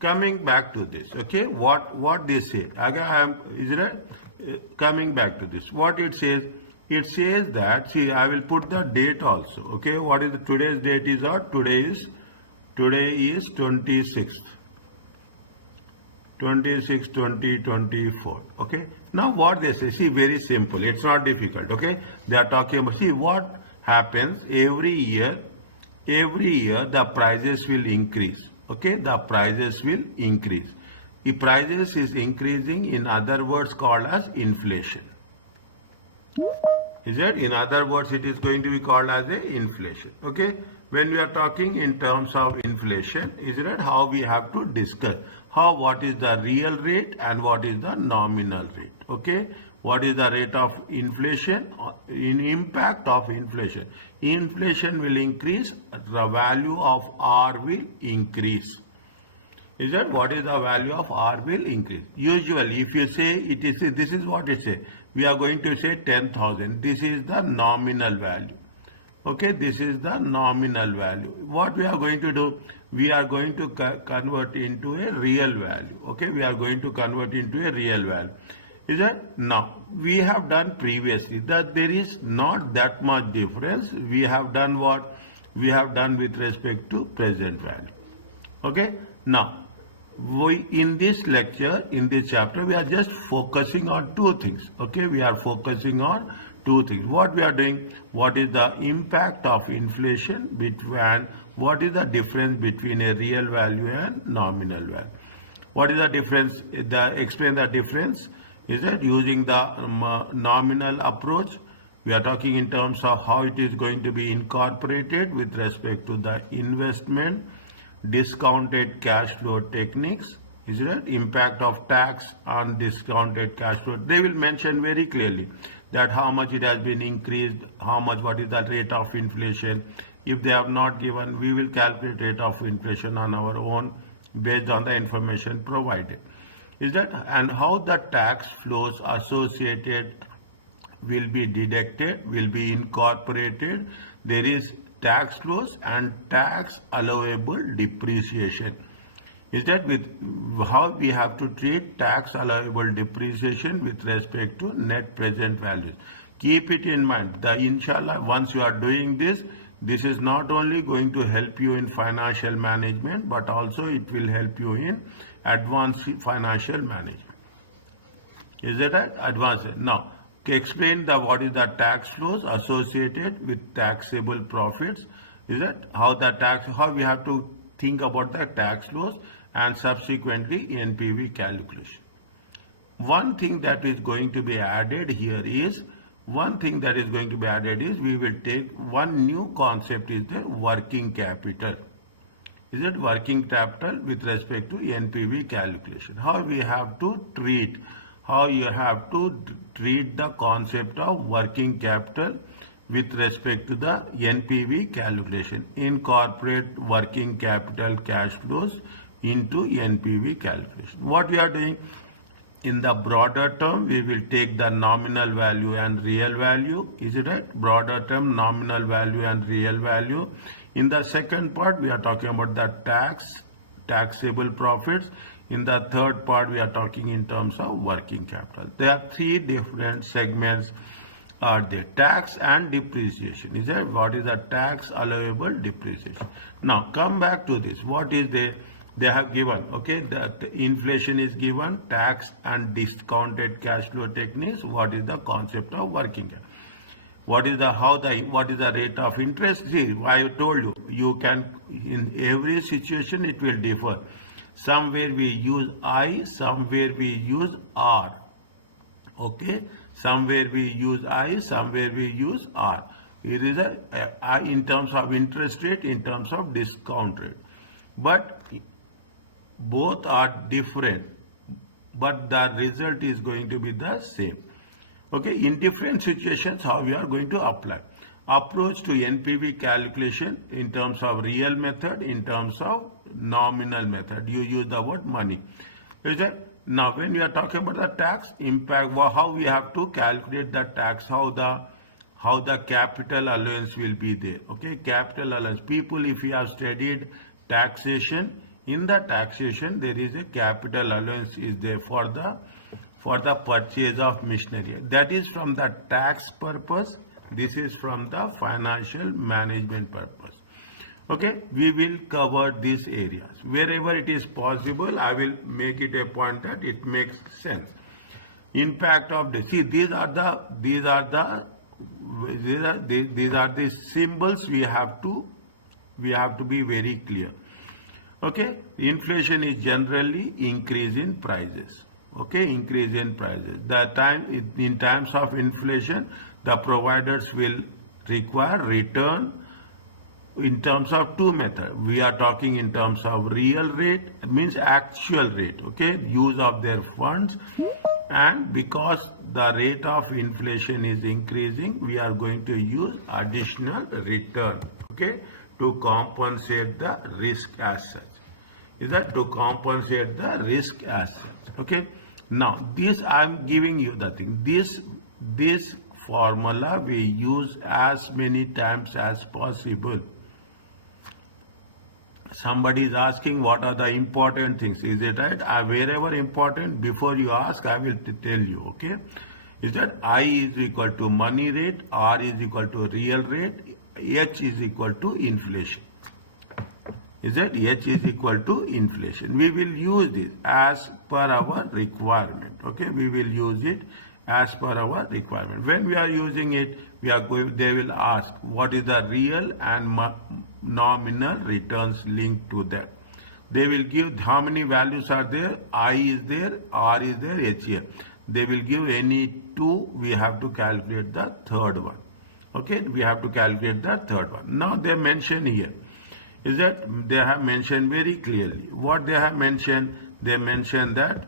coming back to this, okay, what they say, again is it coming back to this, what it says that, see, I will put the date also, okay, what is today's date is what, today is 26th 2024, okay. Now what they say, see, very simple, it's not difficult, okay. They are talking about, see, what happens every year the prices will increase, okay, the prices will increase. The prices is increasing, in other words called as inflation. Is it? In other words, it is going to be called as a inflation, okay. When we are talking in terms of inflation, is it how we have to discuss what is the real rate and what is the nominal rate, okay. What is the rate of inflation, in impact of inflation? Inflation will increase, the value of R will increase. Is that what is the value of R will increase? Usually, if you say it is, this is what it says. We are going to say 10,000. This is the nominal value. Okay, this is the nominal value. What we are going to do? We are going to convert into a real value. Okay, we are going to convert into a real value. Is that? Now, we have done previously that there is not that much difference. We have done what? We have done with respect to present value. Okay, now, in this lecture, in this chapter, we are just focusing on two things. Okay, we are focusing on two things. What we are doing, what is the impact of inflation between, what is the difference between a real value and nominal value? What is the difference? Explain the difference. Is that using the nominal approach? We are talking in terms of how it is going to be incorporated with respect to the investment, discounted cash flow techniques. Is it? Impact of tax on discounted cash flow. They will mention very clearly that how much it has been increased, how much, what is the rate of inflation. If they have not given, we will calculate rate of inflation on our own based on the information provided. Is that? And how the tax flows associated will be deducted, will be incorporated. There is tax flows and tax allowable depreciation. Is that with how we have to treat tax allowable depreciation with respect to net present values. Keep it in mind. The inshallah, once you are doing this, this is not only going to help you in financial management, but also it will help you in advanced financial management. Is that right? Advanced. Now, explain what is the tax flows associated with taxable profits. Is that how we have to think about the tax flows and subsequently NPV calculation. One thing that is going to be added here is, we will take one new concept, is the working capital. Is it working capital with respect to NPV calculation? How we have to treat, how you have to treat the concept of working capital with respect to the NPV calculation. Incorporate working capital cash flows into NPV calculation. What we are doing, in the broader term, we will take the nominal value and real value. Is it right? Broader term, nominal value and real value. In the second part, we are talking about the taxable profits. In the third part, we are talking in terms of working capital. There are three different segments are there. Tax and depreciation. Is that what is the tax allowable depreciation? Now come back to this. What is they have given? Okay, that inflation is given, tax and discounted cash flow techniques. What is the concept of working capital? What is the rate of interest? See, I told you, you can, in every situation it will differ. Somewhere we use I, somewhere we use R. Okay, somewhere we use I, somewhere we use R. It is in terms of interest rate, in terms of discount rate. But both are different, but the result is going to be the same. Okay, in different situations, how we are going to apply. Approach to NPV calculation in terms of real method, in terms of nominal method. You use the word money. Is that? Now, when we are talking about the tax impact, how we have to calculate the tax, how the capital allowance will be there. Okay, capital allowance. People, if you have studied taxation In the taxation, there is a capital allowance is there for the purchase of machinery. That is from the tax purpose. This is from the financial management purpose. Okay, we will cover these areas. Wherever it is possible, I will make it a point that it makes sense. Impact of the, see, these are the symbols we have to be very clear. Okay, inflation is generally increase in prices. Okay, increase in prices. In times of inflation, the providers will require return in terms of two methods. We are talking in terms of real rate, means actual rate, okay, use of their funds, and because the rate of inflation is increasing, we are going to use additional return, okay, to compensate the risk as such. Is that to compensate the risk as such? Okay. Now this I am giving you the thing. This formula we use as many times as possible. Somebody is asking what are the important things. Is it right? Wherever important, before you ask, I will tell you. Okay. Is that I is equal to money rate, R is equal to real rate, H is equal to inflation. Is that H is equal to inflation. We will use this as per our requirement. Okay, we will use it as per our requirement. When we are using it, they will ask what is the real and nominal returns linked to that. They will give how many values are there. I is there, R is there, H here. They will give any two. We have to calculate the third one. Okay, we have to calculate the third one. Now they mention here. Is that they have mentioned very clearly. What they have mentioned, they mentioned that,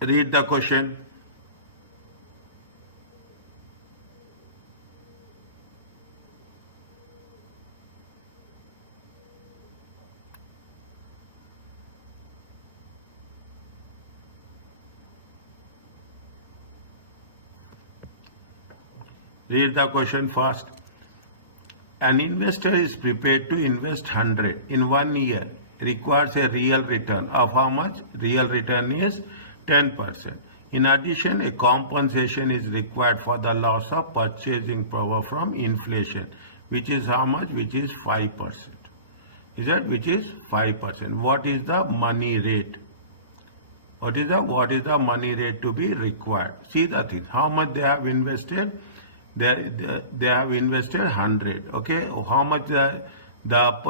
read the question. Read the question fast. An investor is prepared to invest 100 in 1 year, requires a real return of how much? Real return is 10%. In addition, a compensation is required for the loss of purchasing power from inflation, which is how much? Which is 5%. Is that which is 5%? What is the money rate? What is the money rate to be required? See the thing. How much they have invested? They have invested 100. Okay, how much the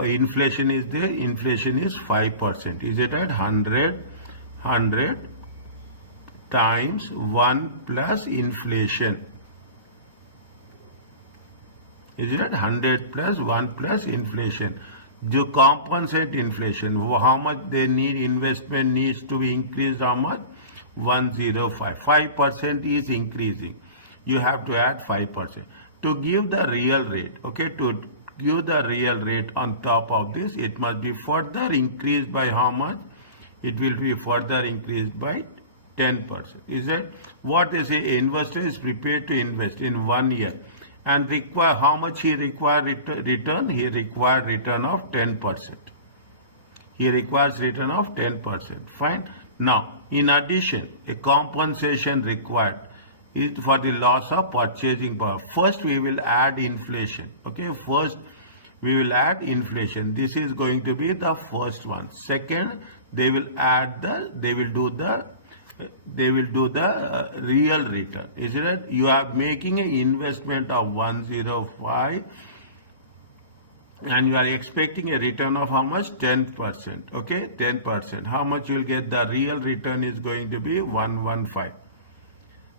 inflation is there? Inflation is 5%. Is it at 100 times 1 plus inflation? Is it at 100 plus 1 plus inflation? To compensate inflation, how much they need? Investment needs to be increased. How much? 105. 5% is increasing. You have to add 5%. To give the real rate, okay, to give the real rate on top of this, it must be further increased by how much? It will be further increased by 10%. Is that what they say? Investor is prepared to invest in 1 year and require how much he require return? He require return of 10%. He requires return of 10%. Fine. Now, in addition, a compensation required is for the loss of purchasing power. First, we will add inflation. Okay, first we will add inflation. This is going to be the first one. Second, they will do the real return. Is it? You are making an investment of 105 and you are expecting a return of how much? 10%. Okay, 10%. How much you will get? The real return is going to be 115.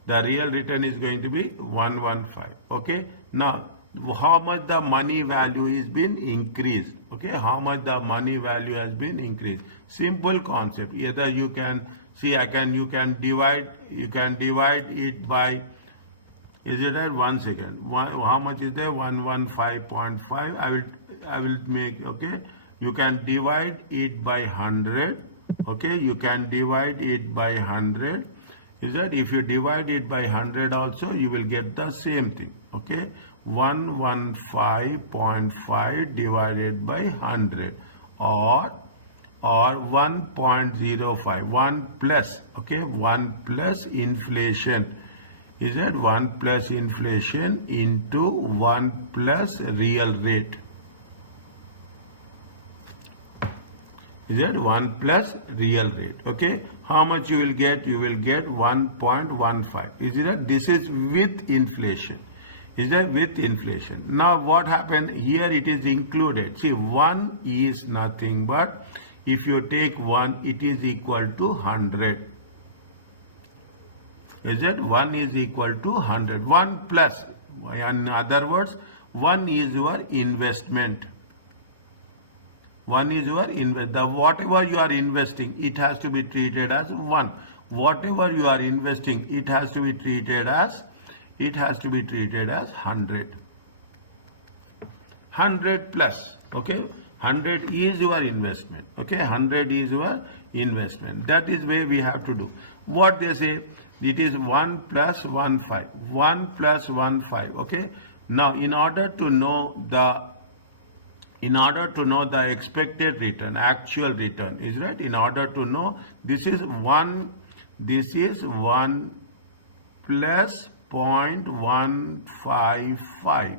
The real return is going to be 115. Okay. Now, how much the money value is been increased? Okay. How much the money value has been increased? Simple concept. Either you can see, you can divide it by. Is it right? 1 second. How much is there? 115.5. I will make. Okay. You can divide it by 100. Okay. You can divide it by 100. Is that if you divide it by 100 also, you will get the same thing. Okay, 115.5 divided by 100, or 1.05, 1 plus, okay, 1 plus inflation. Is that 1 plus inflation into 1 plus real rate? Is that 1 plus real rate? Okay. How much you will get? You will get 1.15. Is that? This is with inflation. Is that with inflation? Now what happened here? It is included. See, 1 is nothing but, if you take 1, it is equal to 100. Is that 1 is equal to 100? 1 plus, in other words, 1 is your investment. 1 is your whatever you are investing, it has to be treated as 1. Whatever you are investing, it has to be treated as 100. 100 plus, okay? 100 is your investment, okay? 100 is your investment. That is where we have to do. What they say, it is 1 plus 1 5. 1 plus 1 5, okay? Now, in order to know the expected return, actual return, is right? In order to know, this is 1 plus 0.155.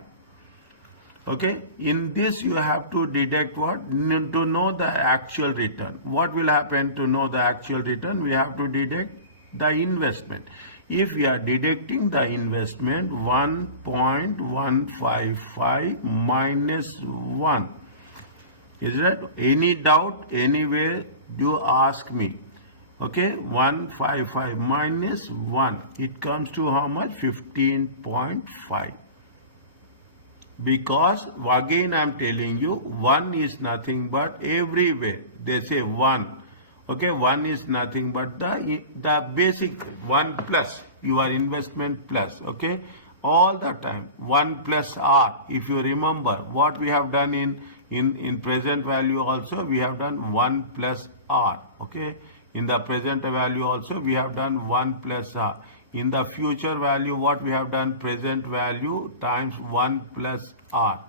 Okay, in this you have to deduct what? To know the actual return. What will happen to know the actual return? We have to deduct the investment. If we are deducting the investment, 1.155 minus 1. Is that? Any doubt? Anywhere? Do ask me. Okay, 155 minus 1. It comes to how much? 15.5. Because again I am telling you, 1 is nothing but, everywhere they say 1. Okay, 1 is nothing but the basic 1 plus your investment plus. Okay, all the time 1 plus R. If you remember what we have done in present value also, we have done 1 plus R. Okay, in the present value also we have done 1 plus R. In the future value, what we have done? Present value times 1 plus R.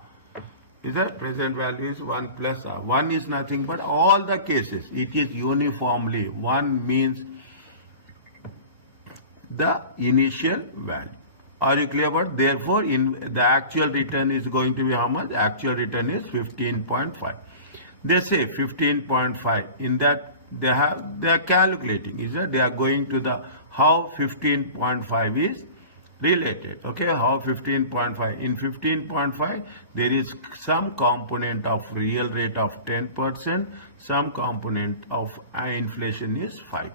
Is that? Present value is 1 plus R. 1 is nothing but, all the cases, it is uniformly. 1 means the initial value. Are you clear about? Therefore, in the actual return is going to be how much? Actual return is 15.5. They say 15.5. In that they are calculating. Is that? They are going to the how 15.5 is related. Okay, how 15.5? In 15.5 there is some component of real rate of 10%, some component of inflation is 5%.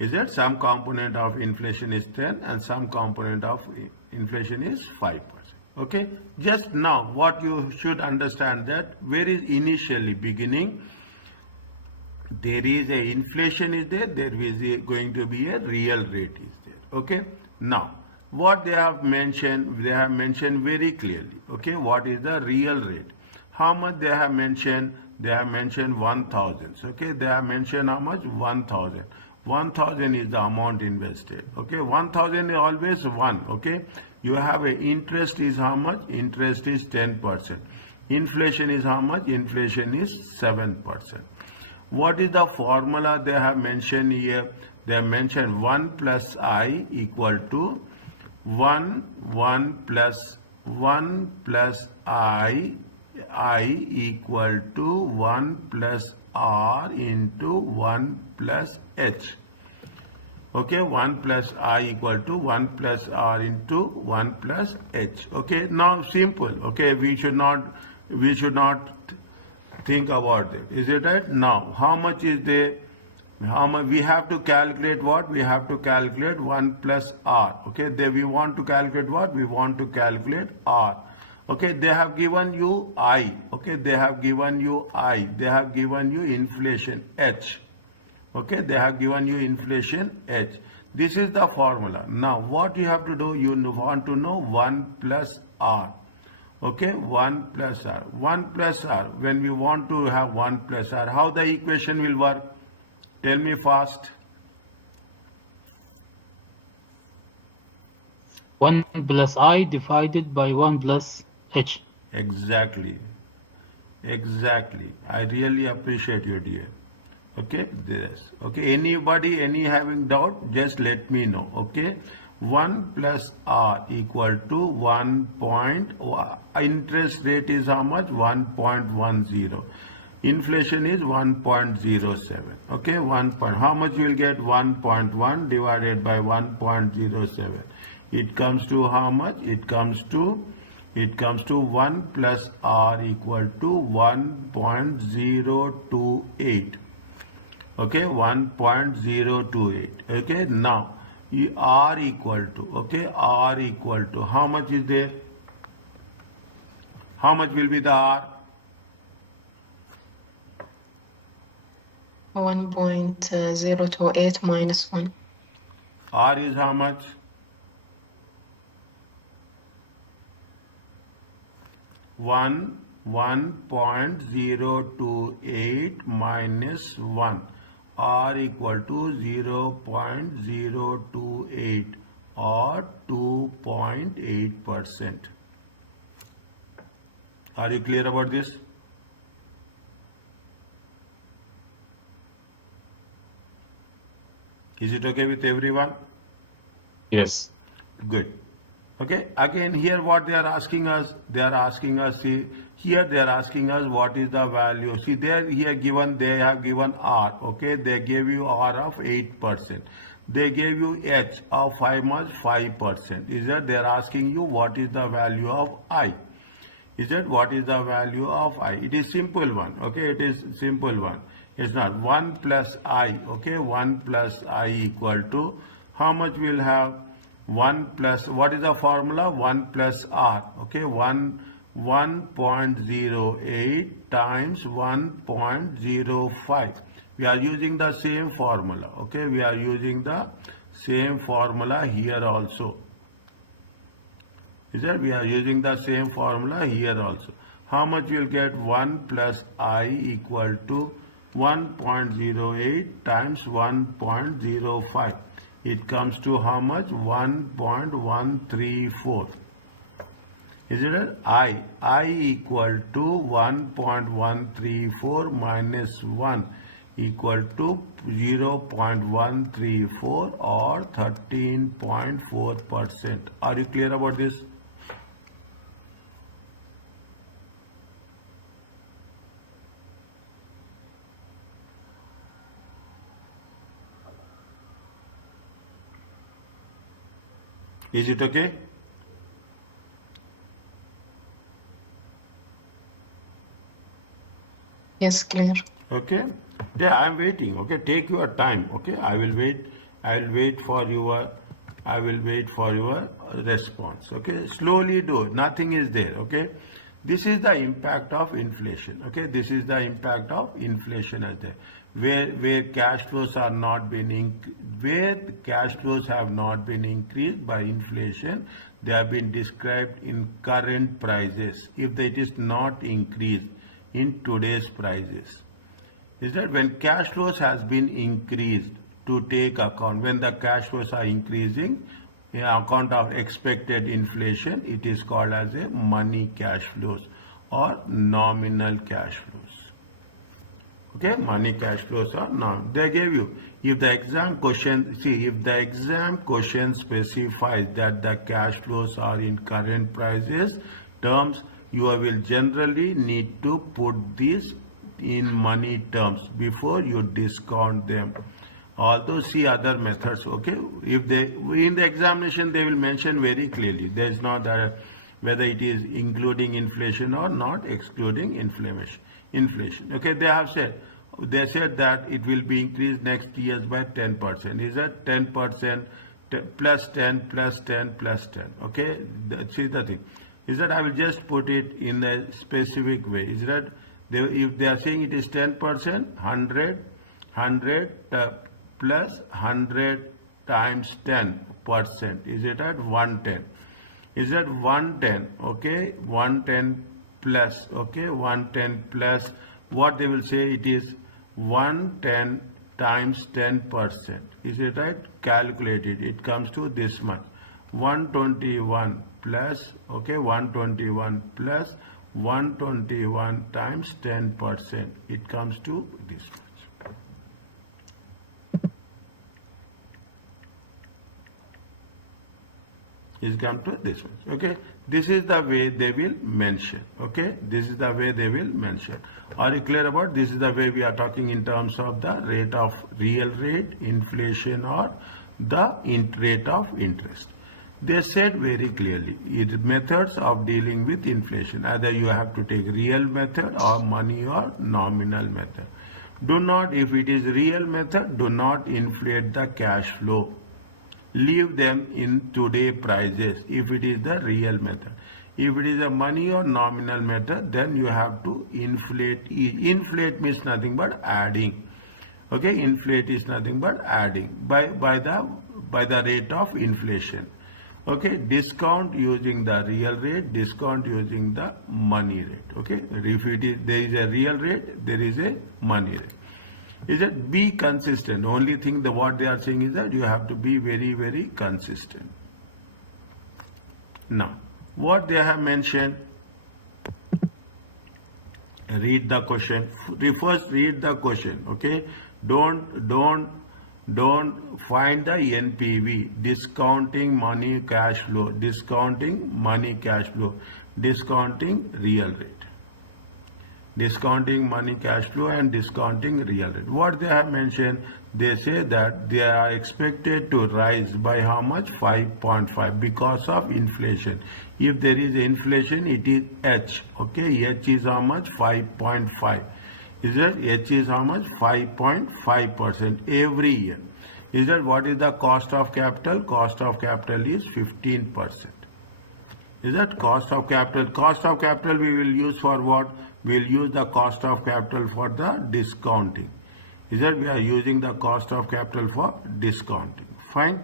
Is that? Some component of inflation is 10 and some component of inflation is 5%. Okay, just now what you should understand, that where is initially beginning, there is a inflation is there, there is going to be a real rate is there. Okay, now what they have mentioned very clearly. Okay, what is the real rate? How much they have mentioned? They have mentioned 1,000. Okay, they have mentioned how much? 1,000. 1,000 is the amount invested. Okay, 1,000 is always 1. Okay, you have a interest is how much? Interest is 10%. Inflation is how much? Inflation is 7%. What is the formula they have mentioned here? They have mentioned 1 plus I equal to 1 plus I equal to 1 plus R into 1 plus H. Okay, 1 plus I equal to 1 plus R into 1 plus H. Okay, now simple. Okay, we should not think about it. Is it right? Now, how much is there? How much we have to calculate? What we have to calculate? 1 plus R. Okay, there we want to calculate what? We want to calculate R. Okay, they have given you I. Okay, they have given you I. They have given you inflation H. Okay, they have given you inflation H. This is the formula. Now, what you have to do? You want to know 1 plus R. Okay, 1 plus R. 1 plus R. When we want to have 1 plus R, how the equation will work? Tell me fast. 1 plus I divided by 1 plus H. Exactly. Exactly. I really appreciate you, dear. Okay, this. Okay, anybody, any having doubt, just let me know. Okay, 1 plus R equal to 1 point, interest rate is how much? 1.10. Inflation is 1.07. Okay, 1 point. How much you will get? 1.1 divided by 1.07. It comes to how much? It comes to 1 plus R equal to 1.028. Okay, 1.028. Okay, now R equal to, okay, R equal to, how much is there? How much will be the R? 1.028 minus 1. R is how much? 1.028 minus 1. R equal to 0.028 or 2.8%. Are you clear about this? Is it okay with everyone? Yes. Good. Okay, again here what they are asking us, see, here they are asking us what is the value. See, there here given, they have given R, okay, they gave you R of 8%. They gave you H of 5%. Is that they are asking you what is the value of I? Is that what is the value of I? It is simple one, okay, it is simple one. It's not 1 plus I, okay, 1 plus I equal to, how much we'll have? 1 plus, what is the formula? 1 plus R, okay, 1.08 times 1.05. We are using the same formula, okay, we are using the same formula here also. Is that we are using the same formula here also. How much will get? 1 plus I equal to 1.08 times 1.05. It comes to how much? 1.134. Is it right? I equal to 1.134 minus 1 equal to 0.134 or 13.4%. Are you clear about this? Is it okay? Yes, clear. Okay. Yeah, I'm waiting. Okay, take your time. Okay, I will wait for your response. Okay, slowly do it. Nothing is there. Okay, this is the impact of inflation. Okay, this is the impact of inflation as there. Where cash flows are not being have not been increased by inflation, they have been described in current prices. If it is not increased in today's prices, is that when cash flows has been increased to take account, when the cash flows are increasing in account of expected inflation, it is called as a money cash flows or nominal cash flows. Okay, money cash flows are now. They gave you, if the exam question, see, if the exam question specifies that the cash flows are in current prices terms, you will generally need to put this in money terms before you discount them. Although see other methods, okay, if they, in the examination they will mention very clearly, there is not that whether it is including inflation or not excluding inflation. Okay, they said that it will be increased next years by 10%. Is that 10% plus 10 plus 10 plus 10? Okay, see the thing is that I will just put it in a specific way. Is that if they are saying it is 10%, 100 plus 100 times 10%, is it at 110? Is that 110? Okay, 110 plus, okay, 110 plus, what they will say, it is 110 times 10%. Is it right? Calculate it. It comes to this much. 121 plus, okay, 121 plus 121 times 10%. It comes to this much. Is come to this much. Okay, this is the way they will mention. Okay, this is the way they will mention. Are you clear about this? Is the way we are talking in terms of the rate of real rate, inflation, or the rate of interest. They said very clearly, methods of dealing with inflation. Either you have to take real method or money or nominal method. Do not, if it is real method, do not inflate the cash flow. Leave them in today prices if it is the real method. If it is a money or nominal method, then you have to inflate. Inflate means nothing but adding. Okay, inflate is nothing but adding by the rate of inflation. Okay, discount using the real rate, discount using the money rate. Okay, if it is, there is a real rate, there is a money rate. Is that be consistent. Only thing that what they are saying is that you have to be very, very consistent. Now, what they have mentioned, read the question. First read the question. Okay, don't find the NPV, discounting money cash flow, discounting money cash flow, discounting real rate. Discounting money cash flow and discounting real rate. What they have mentioned, they say that they are expected to rise by how much? 5.5 because of inflation. If there is inflation, it is H. Okay, H is how much? 5.5. Is that H is how much? 5.5% every year. Is that what is the cost of capital? Cost of capital is 15%. Is that cost of capital? Cost of capital we will use for what? We will use the cost of capital for the discounting. Is that we are using the cost of capital for discounting. Fine.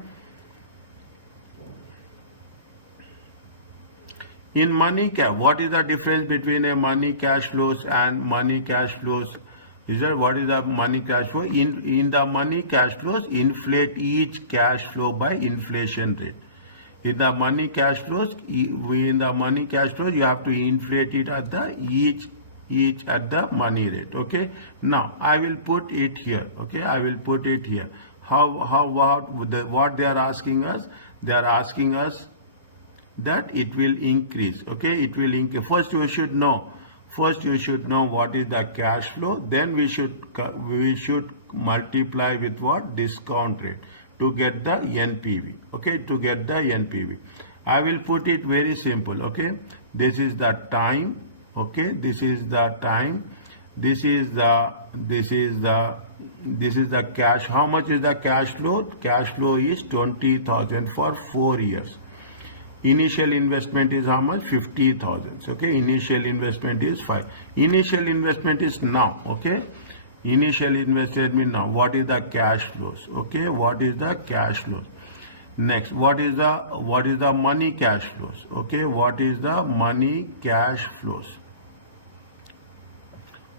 In money cash, what is the difference between a money cash flows and money cash flows? Is that what is the money cash flow? In the money cash flows, inflate each cash flow by inflation rate. In the money cash flows, you have to inflate it at the each at the money rate. Okay. Now I will put it here. Okay, I will put it here. What they are asking us? They are asking us that it will increase. Okay, it will increase. First you should know what is the cash flow. Then we should multiply with what? Discount rate to get the NPV. Okay, to get the NPV. I will put it very simple. Okay, this is the time. Okay, this is the time. This is the cash. How much is the cash flow? Cash flow is 20,000 for 4 years. Initial investment is how much? 50,000. Okay, initial investment is 5. Initial investment is now. Okay, initial investment means now. What is the cash flows? Okay, what is the cash flows? Next, what is the money cash flows? Okay, what is the money cash flows?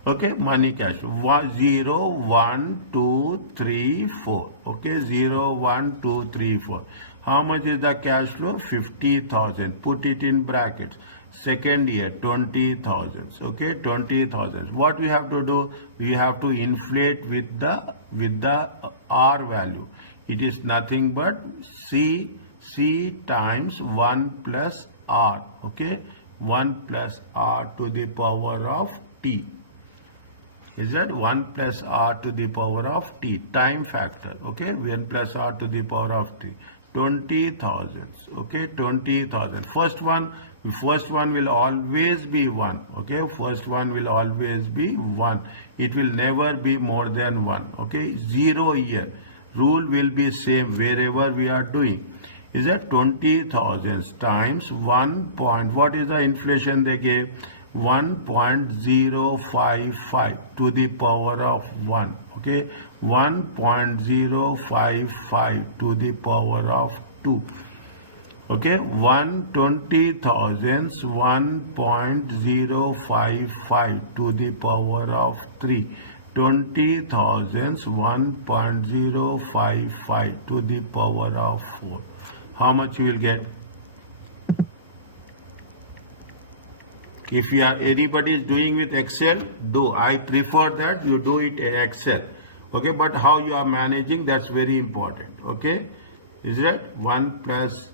Okay, money cash 0, 1, 2, 3, 4. Okay, 0, 1, 2, 3, 4. How much is the cash flow? 50,000. Put it in brackets. Second year 20,000. Okay, 20,000. What we have to do? We have to inflate with the R value. It is nothing but C times 1 plus R. Okay, 1 plus R to the power of T. Is that 1 plus R to the power of T, time factor. Okay, 1 plus R to the power of T. 20,000. Okay, 20,000. First one will always be 1. Okay, first one will always be 1. It will never be more than 1. Okay, 0 year. Rule will be same wherever we are doing. Is that 20,000 times 1 point. What is the inflation they gave? 1.055 to the power of 1. Okay, 1.055 to the power of 2. Okay, 120,000 1.055 to the power of 3. 20,000 1.055 to the power of 4. how much you will get? If you are anybody is doing with Excel, do. I prefer that you do it in Excel. Okay, but how you are managing, that's very important. Okay, is that 1 plus,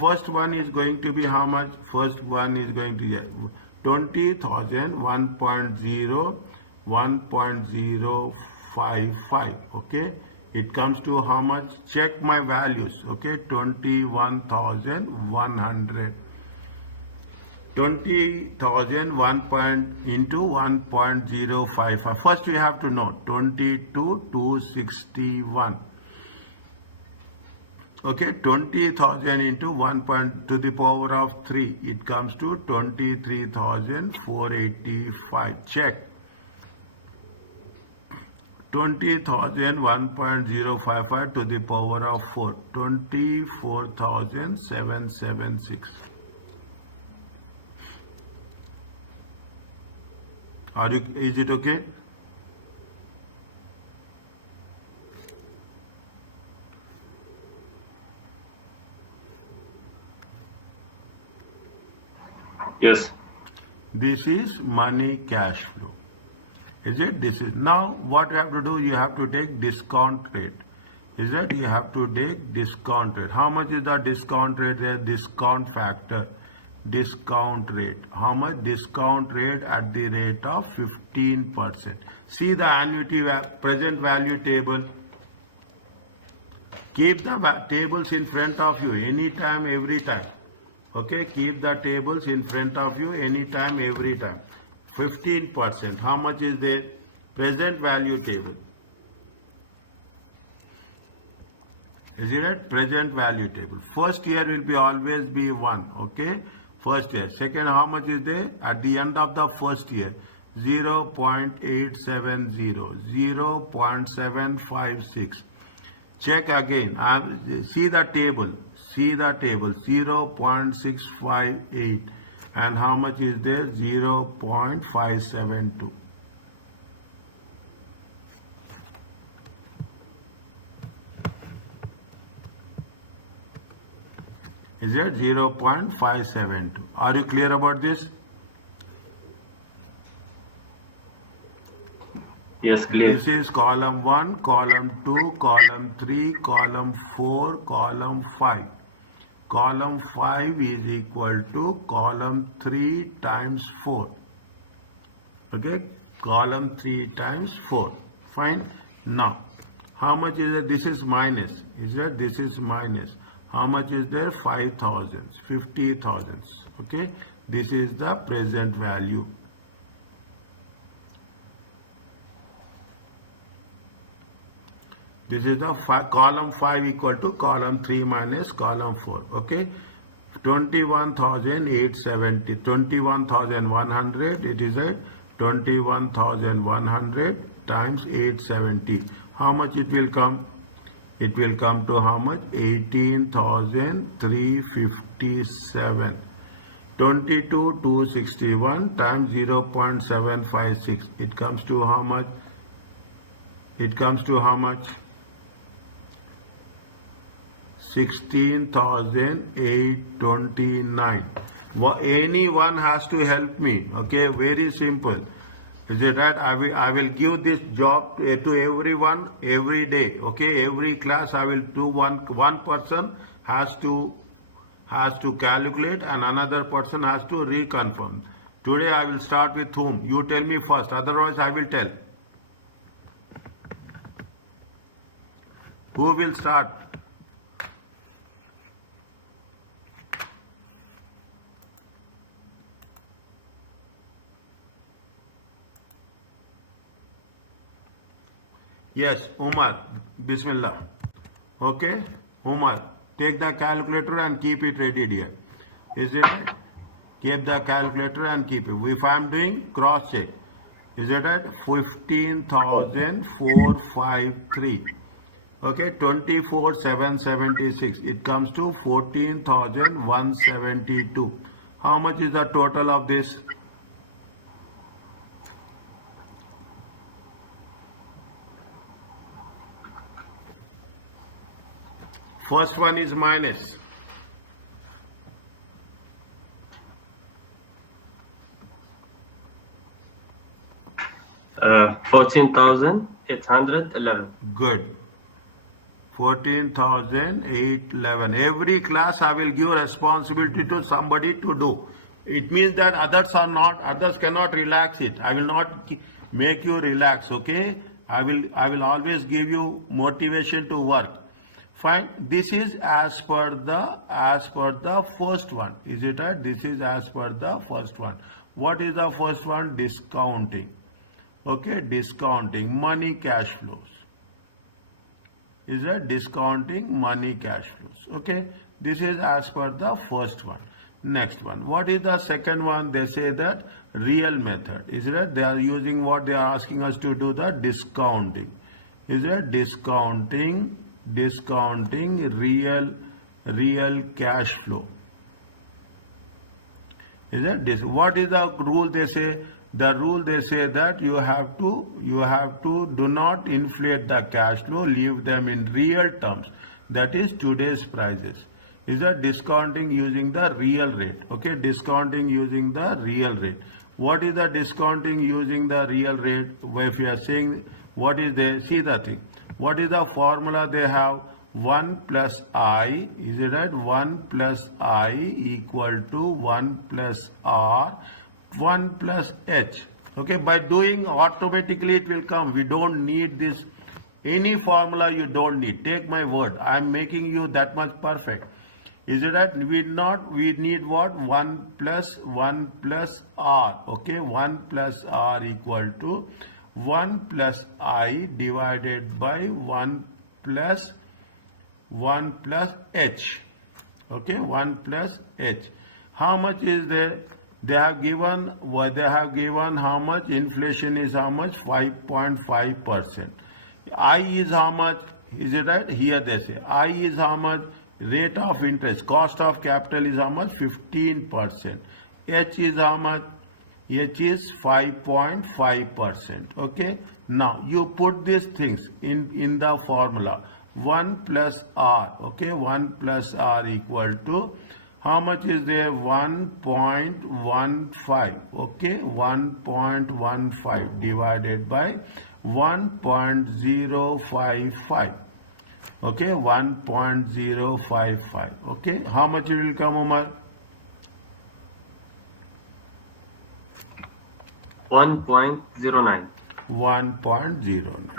first one is going to be how much? First one is going to be 20,000, 1.0, 1.055. Okay, it comes to how much? Check my values. Okay, 21,100. 20,000 into 1.055. First we have to know 22,261. Okay, 20,000 into 1 to the power of 3. It comes to 23,485. Check. 20,000 1.055 to the power of 4. 24,776. Is it okay? Yes. This is money cash flow. Is it? This is. Now what you have to do, you have to take discount rate. Is it? You have to take discount rate. How much is the discount rate there? Discount factor. Discount rate. How much? Discount rate at the rate of 15%. See the annuity present value table. Keep the tables in front of you anytime, every time. Okay, keep the tables in front of you anytime, every time. 15%. How much is there? Present value table. Is it right? Present value table. First year will be always be 1. Okay. First year. Second, how much is there? At the end of the first year, 0.870, 0.756. Check again. See the table. See the table. 0.658. And how much is there? 0.572. Is it 0.572? Are you clear about this? Yes, clear. This is column 1, column 2, column 3, column 4, column 5. Column 5 is equal to column 3 times 4. Okay, column 3 times 4. Fine. Now, how much is it? This is minus. Is that this is minus? How much is there? 5,000, 50,000. Okay, this is the present value. This is the column 5 equal to column 3 minus column 4. Okay, 21,870, 21,100. It is a 21,100 times 870. How much it will come? It will come to how much? 18,357. 22,261 times 0.756. It comes to how much? It comes to how much? 16,829. Anyone has to help me. Okay, very simple. Is it right? I will give this job to everyone every day. Okay, every class I will do one person has to calculate and another person has to reconfirm. Today I will start with whom? You tell me first, otherwise I will tell. Who will start? Yes, Umar, Bismillah. Okay, Umar, take the calculator and keep it ready here. Is it right? Keep the calculator and keep it. If I am doing cross check, is it right? 15,453. Okay, 24,776. It comes to 14,172. How much is the total of this? First one is minus. 14,811. Good. 14,811. Every class I will give responsibility to somebody to do. It means that others cannot relax it. I will not make you relax, okay? I will always give you motivation to work. Fine. This is as per the first one. Is it right? This is as per the first one. What is the first one? Discounting. Okay, discounting money cash flows. Is that discounting money cash flows? Okay, this is as per the first one. Next one. What is the second one? They say that real method. Is that they are using what they are asking us to do, the discounting. Is that discounting real cash flow. Is that this? What is the rule they say? The rule they say that you have to do not inflate the cash flow, leave them in real terms. That is today's prices. Is that discounting using the real rate? Okay, discounting using the real rate. What is the discounting using the real rate? If you are saying what is they see the thing. What is the formula they have? 1 plus I, is it right? 1 plus I equal to 1 plus R, 1 plus H. Okay, by doing automatically it will come. We don't need this. Any formula you don't need. Take my word. I am making you that much perfect. Is it right? We need what? 1 plus R. Okay, 1 plus R equal to 1 plus I divided by 1 plus H. Okay, 1 plus H. How much is there? They have given how much? Inflation is how much? 5.5%. I is how much? Is it right? Here they say I is how much? Rate of interest, cost of capital is how much? 15%. H is how much? H is 5.5%. Okay. Now you put these things in the formula. 1 plus R. Okay. 1 plus R equal to how much is there? 1.15. Okay. 1.15 divided by 1.055. Okay, 1.055. Okay, how much it will come, Omar? 1.09. 1.09.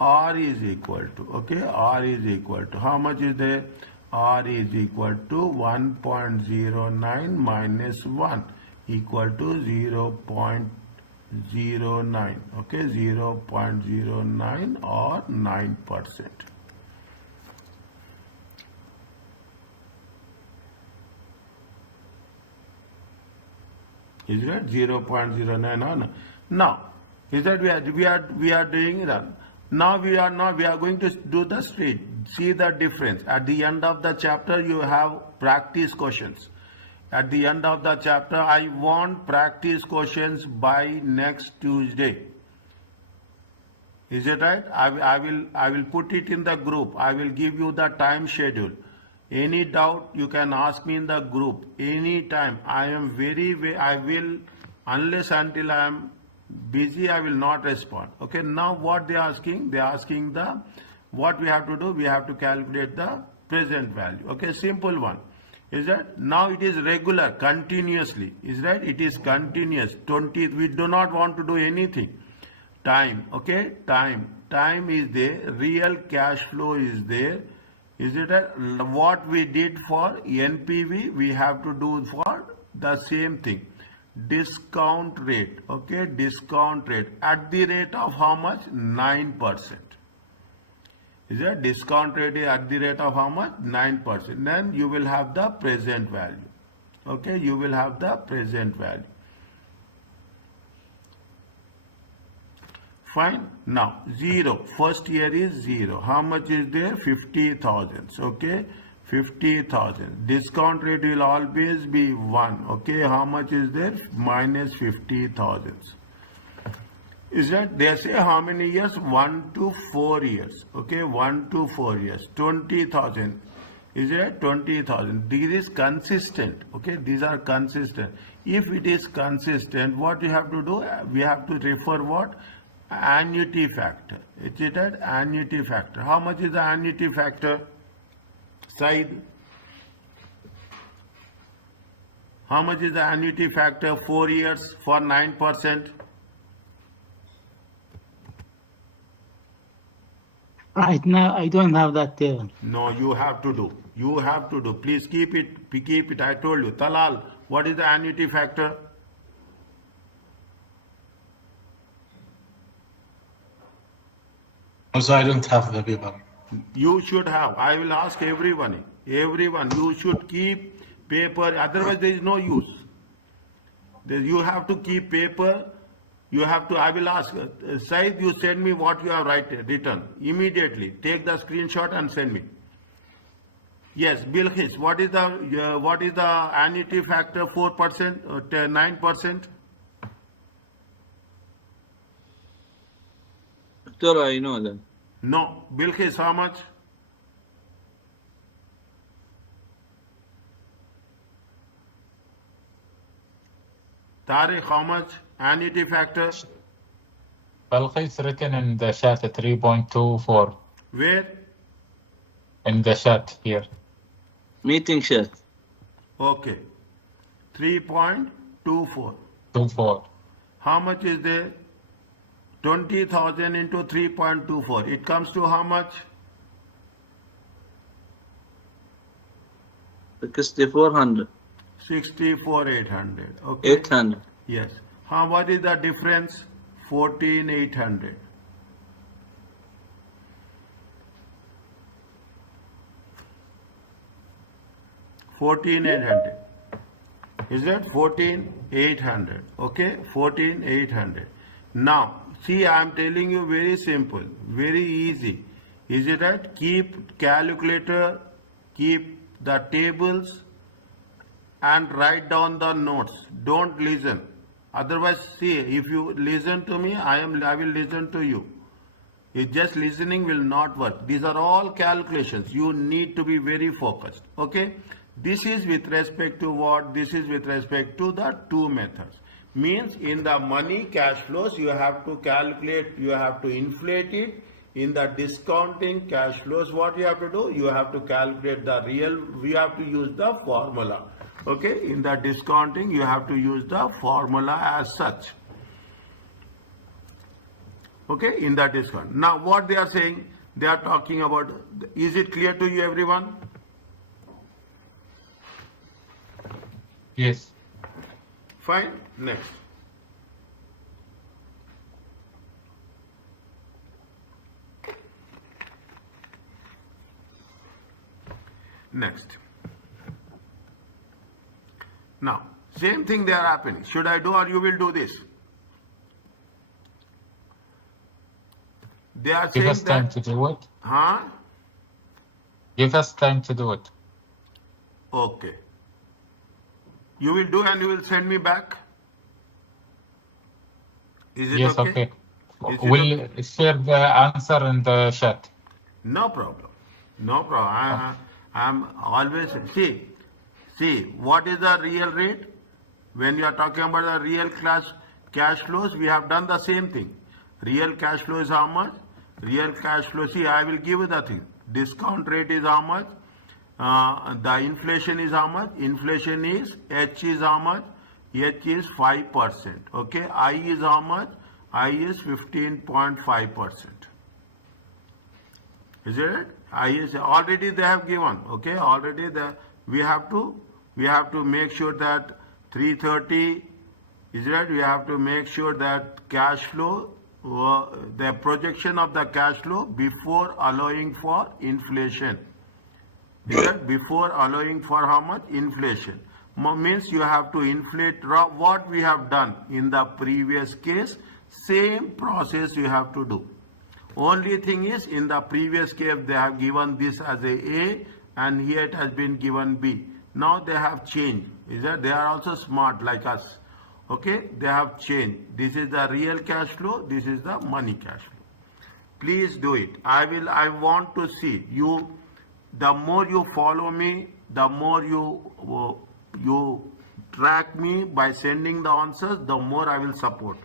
R is equal to, okay, R is equal to, how much is there? R is equal to 1.09 minus 1 equal to 0.09. Okay, 0.09 or 9%. Is that 0.09 or no? Now, is that we are doing that? Now we are going to do the straight. See the difference. At the end of the chapter, you have practice questions. At the end of the chapter, I want practice questions by next Tuesday. Is it right? I will put it in the group. I will give you the time schedule. Any doubt you can ask me in the group anytime. I am I will, unless until I am busy, I will not respond. Okay, now what they are asking? They are asking what we have to do? We have to calculate the present value. Okay, simple one. Is that now it is regular, continuously. Is that it is continuous. 20, we do not want to do anything. Time, okay, time is there, real cash flow is there. Is it what we did for NPV, we have to do for the same thing. Discount rate, okay, discount rate at the rate of how much? 9%. Is that discount rate is at the rate of how much? 9%. Then you will have the present value. Okay, you will have the present value. Fine. Now, 0. First year is 0. How much is there? 50,000. Okay, 50,000. Discount rate will always be 1. Okay, how much is there? Minus 50,000. Is that they say how many years? 1 to 4 years. Okay, 1 to 4 years. 20,000. Is it 20,000? This is consistent. Okay, these are consistent. If it is consistent, what you have to do? We have to refer what? Annuity factor. It's it at annuity factor. How much is the annuity factor? Side. How much is the annuity factor? 4 years for 9%. Right now, I don't have that table. No, you have to do. You have to do. Please keep it. Keep it. I told you. Talal, what is the annuity factor? Also, I don't have the paper. You should have. I will ask everyone. Everyone, you should keep paper. Otherwise, there is no use. You have to keep paper. You have to. I will ask. Said, you send me what you have written immediately. Take the screenshot and send me. Yes, Bilkis, what is the annuity factor? 4% or 9%? Sir, I know that. No, Bilkis, how much? Tariq, how much? Annuity factor? Balqis written in the chat 3.24 Where? in the chat here. Meeting chat. Okay. 3.24. 24. How much is there? 20,000 into 3.24. It comes to how much? 6,400. 64,800. Okay. 800. Yes. What is the difference? 14,800. Is that 14,800? Okay, 14,800. Now, see, I am telling you very simple, very easy. Is it right? Keep calculator, keep the tables, and write down the notes. Don't listen. Otherwise, see, if you listen to me, I will listen to you. It's just listening will not work. These are all calculations. You need to be very focused. Okay? This is with respect to what? This is with respect to the two methods. Means in the money cash flows, you have to calculate, you have to inflate it. In the discounting cash flows, what you have to do? You have to calculate the real, we have to use the formula. Okay? In the discounting, you have to use the formula as such. Okay? In the discount. Now, what they are saying, they are talking about, is it clear to you everyone? Yes. Fine. Next. Next. Now, same thing they are happening. Should I do or you will do this? They are Give saying us time that. to do it. Huh? Give us time to do it. Okay. You will do and you will send me back? Is it Yes, okay? okay. Is it We'll okay? share the answer in the chat. No problem. No problem. I'm always, see, what is the real rate? When you are talking about the real cash flows, we have done the same thing. Real cash flow is how much? Real cash flow, see, I will give you the thing. Discount rate is how much? The inflation is how much? Inflation is, H is how much? H is 5%. Okay, I is how much? I is 15.5%. Is it? I is already they have given. Okay, already we have to make sure that 330 is right. We have to make sure that cash flow, the projection of the cash flow before allowing for inflation. Is that before allowing for how much? Inflation. Means you have to inflate what we have done in the previous case. Same process you have to do. Only thing is, in the previous case they have given this as A and here it has been given B. Now they have changed. Is that they are also smart like us. Okay, they have changed. This is the real cash flow. This is the money cash flow. Please do it. I want to see you. The more you follow me, the more you track me by sending the answers, the more I will support.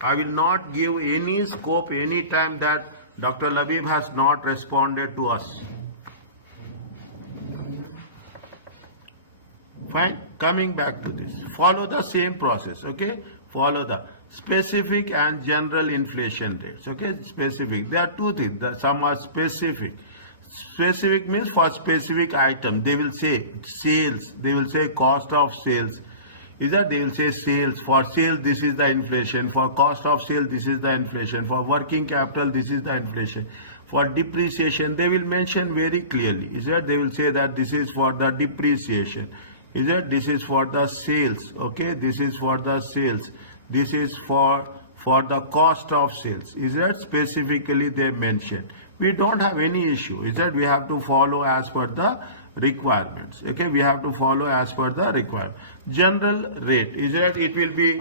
I will not give any scope any time that Dr. Labib has not responded to us. Fine. Coming back to this. Follow the same process. Okay. Follow the specific and general inflation rates. Okay. Specific. There are two things. Some are specific. Specific means for specific item. They will say sales. They will say cost of sales. Is that they will say sales. For sales, this is the inflation. For cost of sale, this is the inflation. For working capital, this is the inflation. For depreciation, they will mention very clearly. Is that they will say that this is for the depreciation. Is that this is for the sales. Okay, this is for the sales. This is for the cost of sales. Is that specifically they mention. We don't have any issue. Is that we have to follow as per the requirements. Okay, we have to follow as per the requirement. General rate is that it will be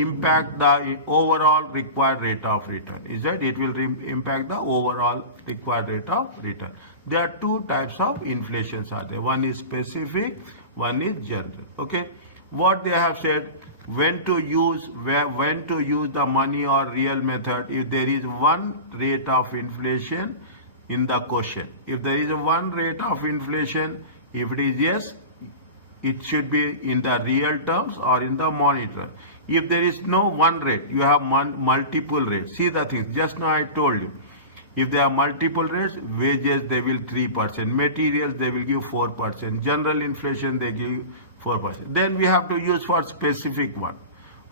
impact the overall required rate of return. Is that it will impact the overall required rate of return. There are two types of inflations are there. One is specific, one is general. Okay, what they have said, when to use the money or real method if there is one rate of inflation in the question. If there is a one rate of inflation, if it is yes, it should be in the real terms or in the money term. If there is no one rate, you have multiple rates. See the things. Just now I told you. If there are multiple rates, wages they will 3%, materials they will give 4%, general inflation they give 4%. Then we have to use for specific one.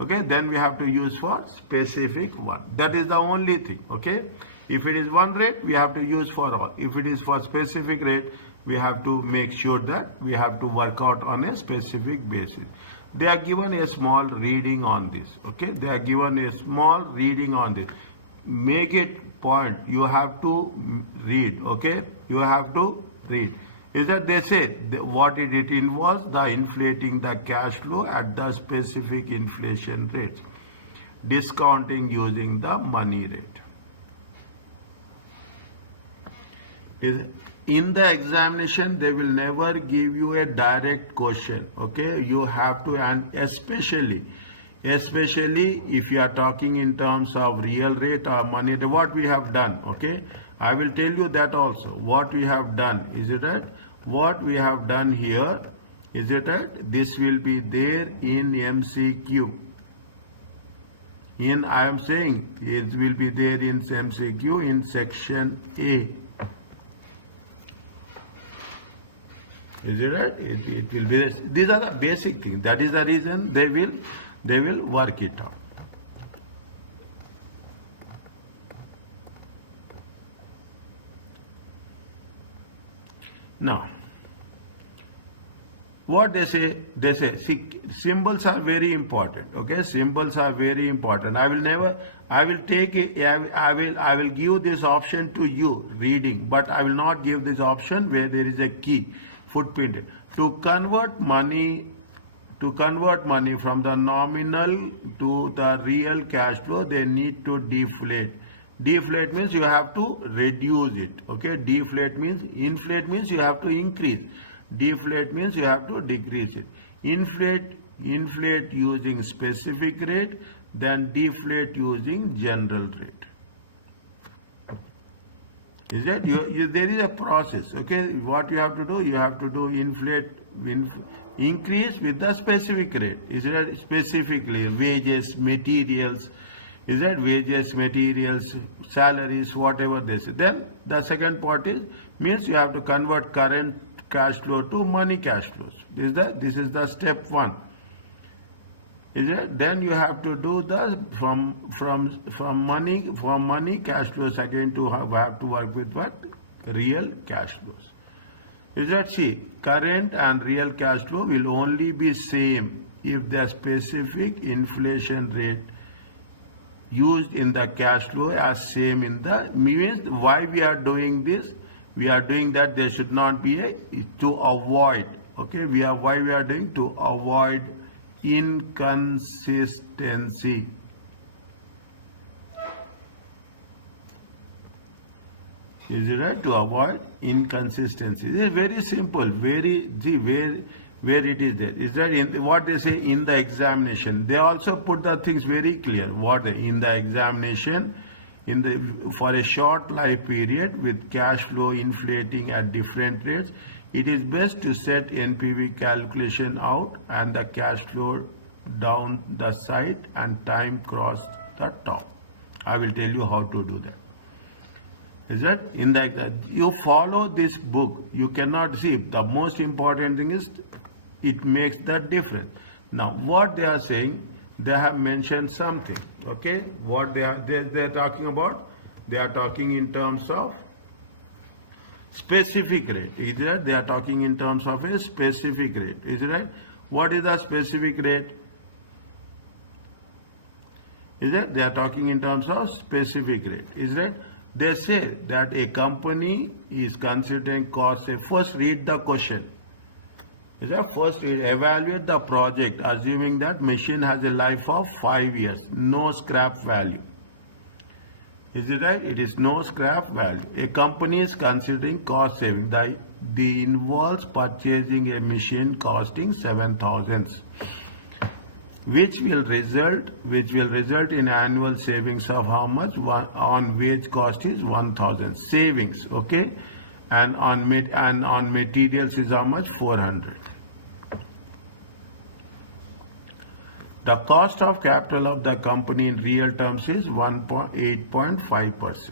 Okay, then we have to use for specific one. That is the only thing. Okay, if it is one rate, we have to use for all. If it is for specific rate, we have to make sure that we have to work out on a specific basis. They are given a small reading on this. Okay, they are given a small reading on this. Make it point. You have to read. Okay, you have to read. Is that they say what it involves? The inflating the cash flow at the specific inflation rates, discounting using the money rate. In the examination, they will never give you a direct question. Okay, you have to, and especially if you are talking in terms of real rate or money rate, what we have done. Okay, I will tell you that also. What we have done, is it right? What we have done here, is it right? This will be there in MCQ. I am saying it will be there in MCQ in section A. Is it right? It will be. These are the basic things. That is the reason they will work it out. Now, what they say, see, symbols are very important. Okay, symbols are very important. I will give this option to you reading, but I will not give this option where there is a key footprinted. To convert money from the nominal to the real cash flow, they need to deflate. Deflate means you have to reduce it. Okay, deflate means, inflate means you have to increase. Deflate means you have to decrease it. Inflate using specific rate, then deflate using general rate. Is that there is a process. Okay, what you have to do, you have to do increase with the specific rate. Is that specifically wages, materials? Is that wages, materials, salaries, whatever they say. Then the second part means you have to convert current cash flow to money cash flows. This is the step one. Is it? Then you have to do the from money cash flows again to have to work with what? Real cash flows. Is that, see, current and real cash flow will only be same if the specific inflation rate used in the cash flow as same in the, means why we are doing this? We are doing that there should not be to avoid. Okay, why we are doing to avoid inconsistency. Is it right? To avoid inconsistency. It is very simple, very where it is there. Is that in what they say in the examination? They also put the things very clear. What in the examination, for a short life period with cash flow inflating at different rates, it is best to set NPV calculation out and the cash flow down the side and time cross the top. I will tell you how to do that. Is that in the you follow this book, you cannot see. The most important thing is it makes the difference. Now what they are saying, they have mentioned something. Okay, what they are talking about? They are talking in terms of specific rate. Is that they are talking in terms of a specific rate? Is it right? What is the specific rate? Is that they are talking in terms of specific rate? Is that they say that a company is considering cost. First read the question. Is that first evaluate the project assuming that machine has a life of 5 years, no scrap value. Is it right? It is no scrap value. A company is considering cost saving. The involves purchasing a machine costing 7,000, which will result in annual savings of how much? On wage cost is 1,000 savings, okay, and on materials is how much? 400. The cost of capital of the company in real terms is 8.5%.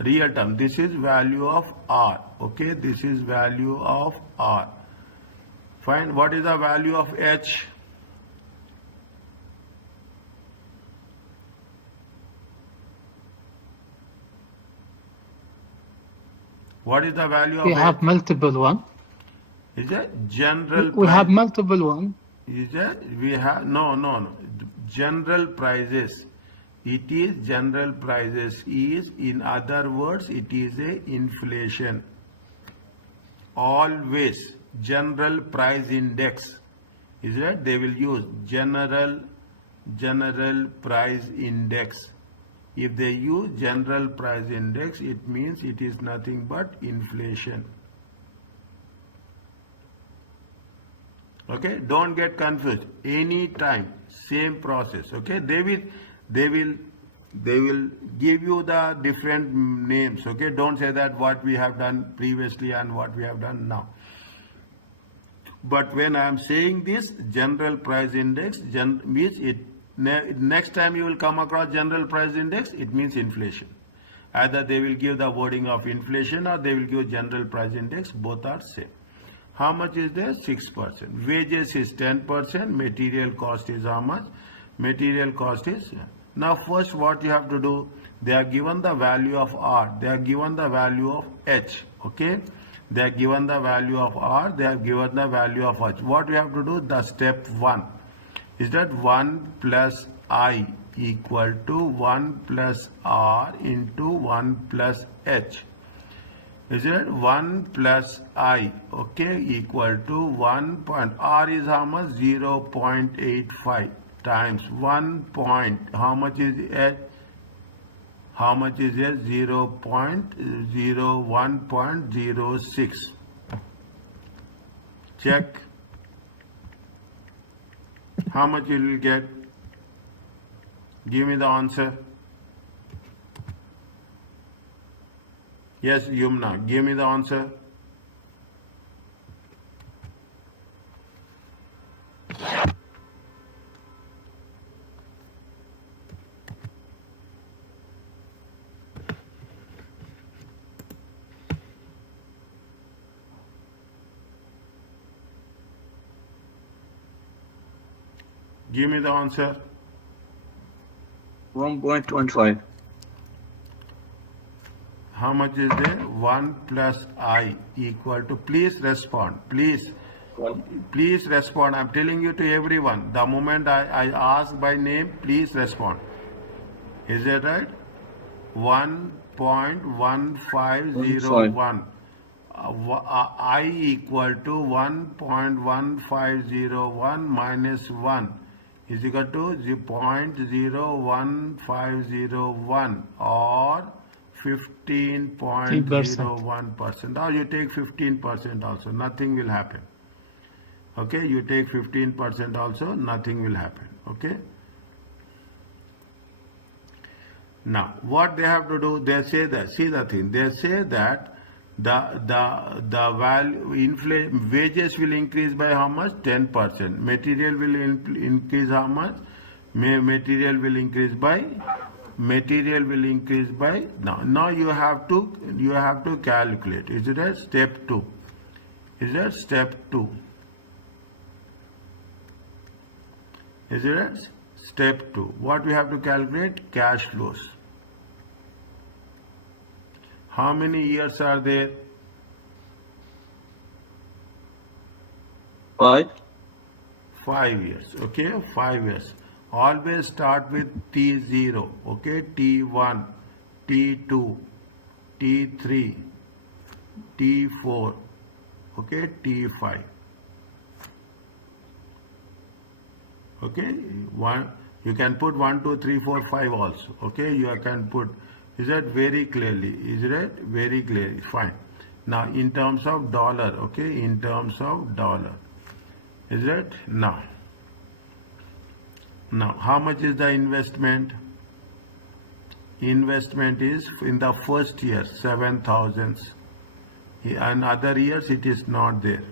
Real term, this is value of R, okay, this is value of R. Fine, what is the value of H? What is the value of We H? have multiple one. Is it general We have price? multiple one. Is that we have no general prices. It is general prices is, in other words, it is a inflation. Always general price index. Is that they will use general price index. If they use general price index, it means it is nothing but inflation. Okay, don't get confused. Anytime, same process. Okay, they will give you the different names. Okay, don't say that what we have done previously and what we have done now. But when I am saying this general price index, means it next time you will come across general price index, it means inflation. Either they will give the wording of inflation or they will give general price index. Both are same. How much is there? 6%. Wages is 10%. Material cost is how much? Material cost is. Now first what you have to do, they are given the value of R. They are given the value of H. Okay. They are given the value of R. They are given the value of H. What we have to do? The step 1 is that 1 plus I equal to 1 plus R into 1 plus H. Is it 1 plus I, okay, equal to 1 point, R is how much? 0.85 times 1 point, how much is H? How much is H? 0.01.06. Check. How much you will get? Give me the answer. Yes, Yumna, give me the answer. Give me the answer. 1.15. How much is there? 1 plus I equal to, please respond, please respond. I'm telling you to everyone, the moment I ask by name, please respond. Is that right? 1.1501. I equal to 1.1501 minus 1 is equal to 0.01501 or 15.01%. Or you take 15% also, nothing will happen. Okay, you take 15% also, nothing will happen. Okay. Now, what they have to do, they say that, see the thing, they say that the value, wages will increase by how much? 10%. Material will increase how much? Material will increase by, now you have to calculate. Is it a step 2? Is that step 2? Is it a step 2? What we have to calculate? Cash flows. How many years are there? 5. 5 years. Okay, 5 years. Always start with T0. Okay, T1, T2, T3, T4. Okay, T5. Okay, you can put 1, 2, 3, 4, 5 also. Okay, you can put. Is that very clearly? Is it very clearly? Fine. Now, in terms of dollar, okay, in terms of dollar, is it? Now, how much is the investment? Investment is in the first year 7,000. And other years it is not there.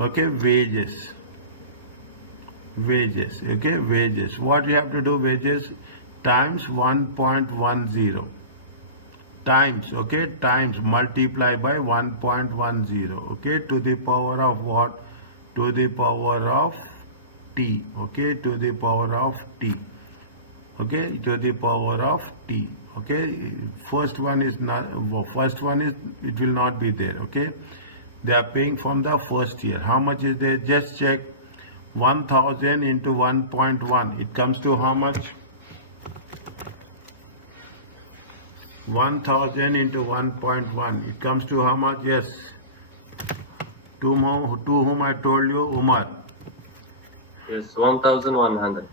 Okay, wages. Okay, wages. What you have to do? Wages times 1.10 times, okay, times multiply by 1.10, okay, to the power of what? To the power of t, okay, to the power of t, okay, to the power of t, okay. First one is, it will not be there, okay. They are paying from the first year. How much is there? Just check. 1,000 into 1.1, it comes to how much? 1,000 into 1.1, it comes to how much? Yes. To whom I told you? Umar. Yes, 1,100.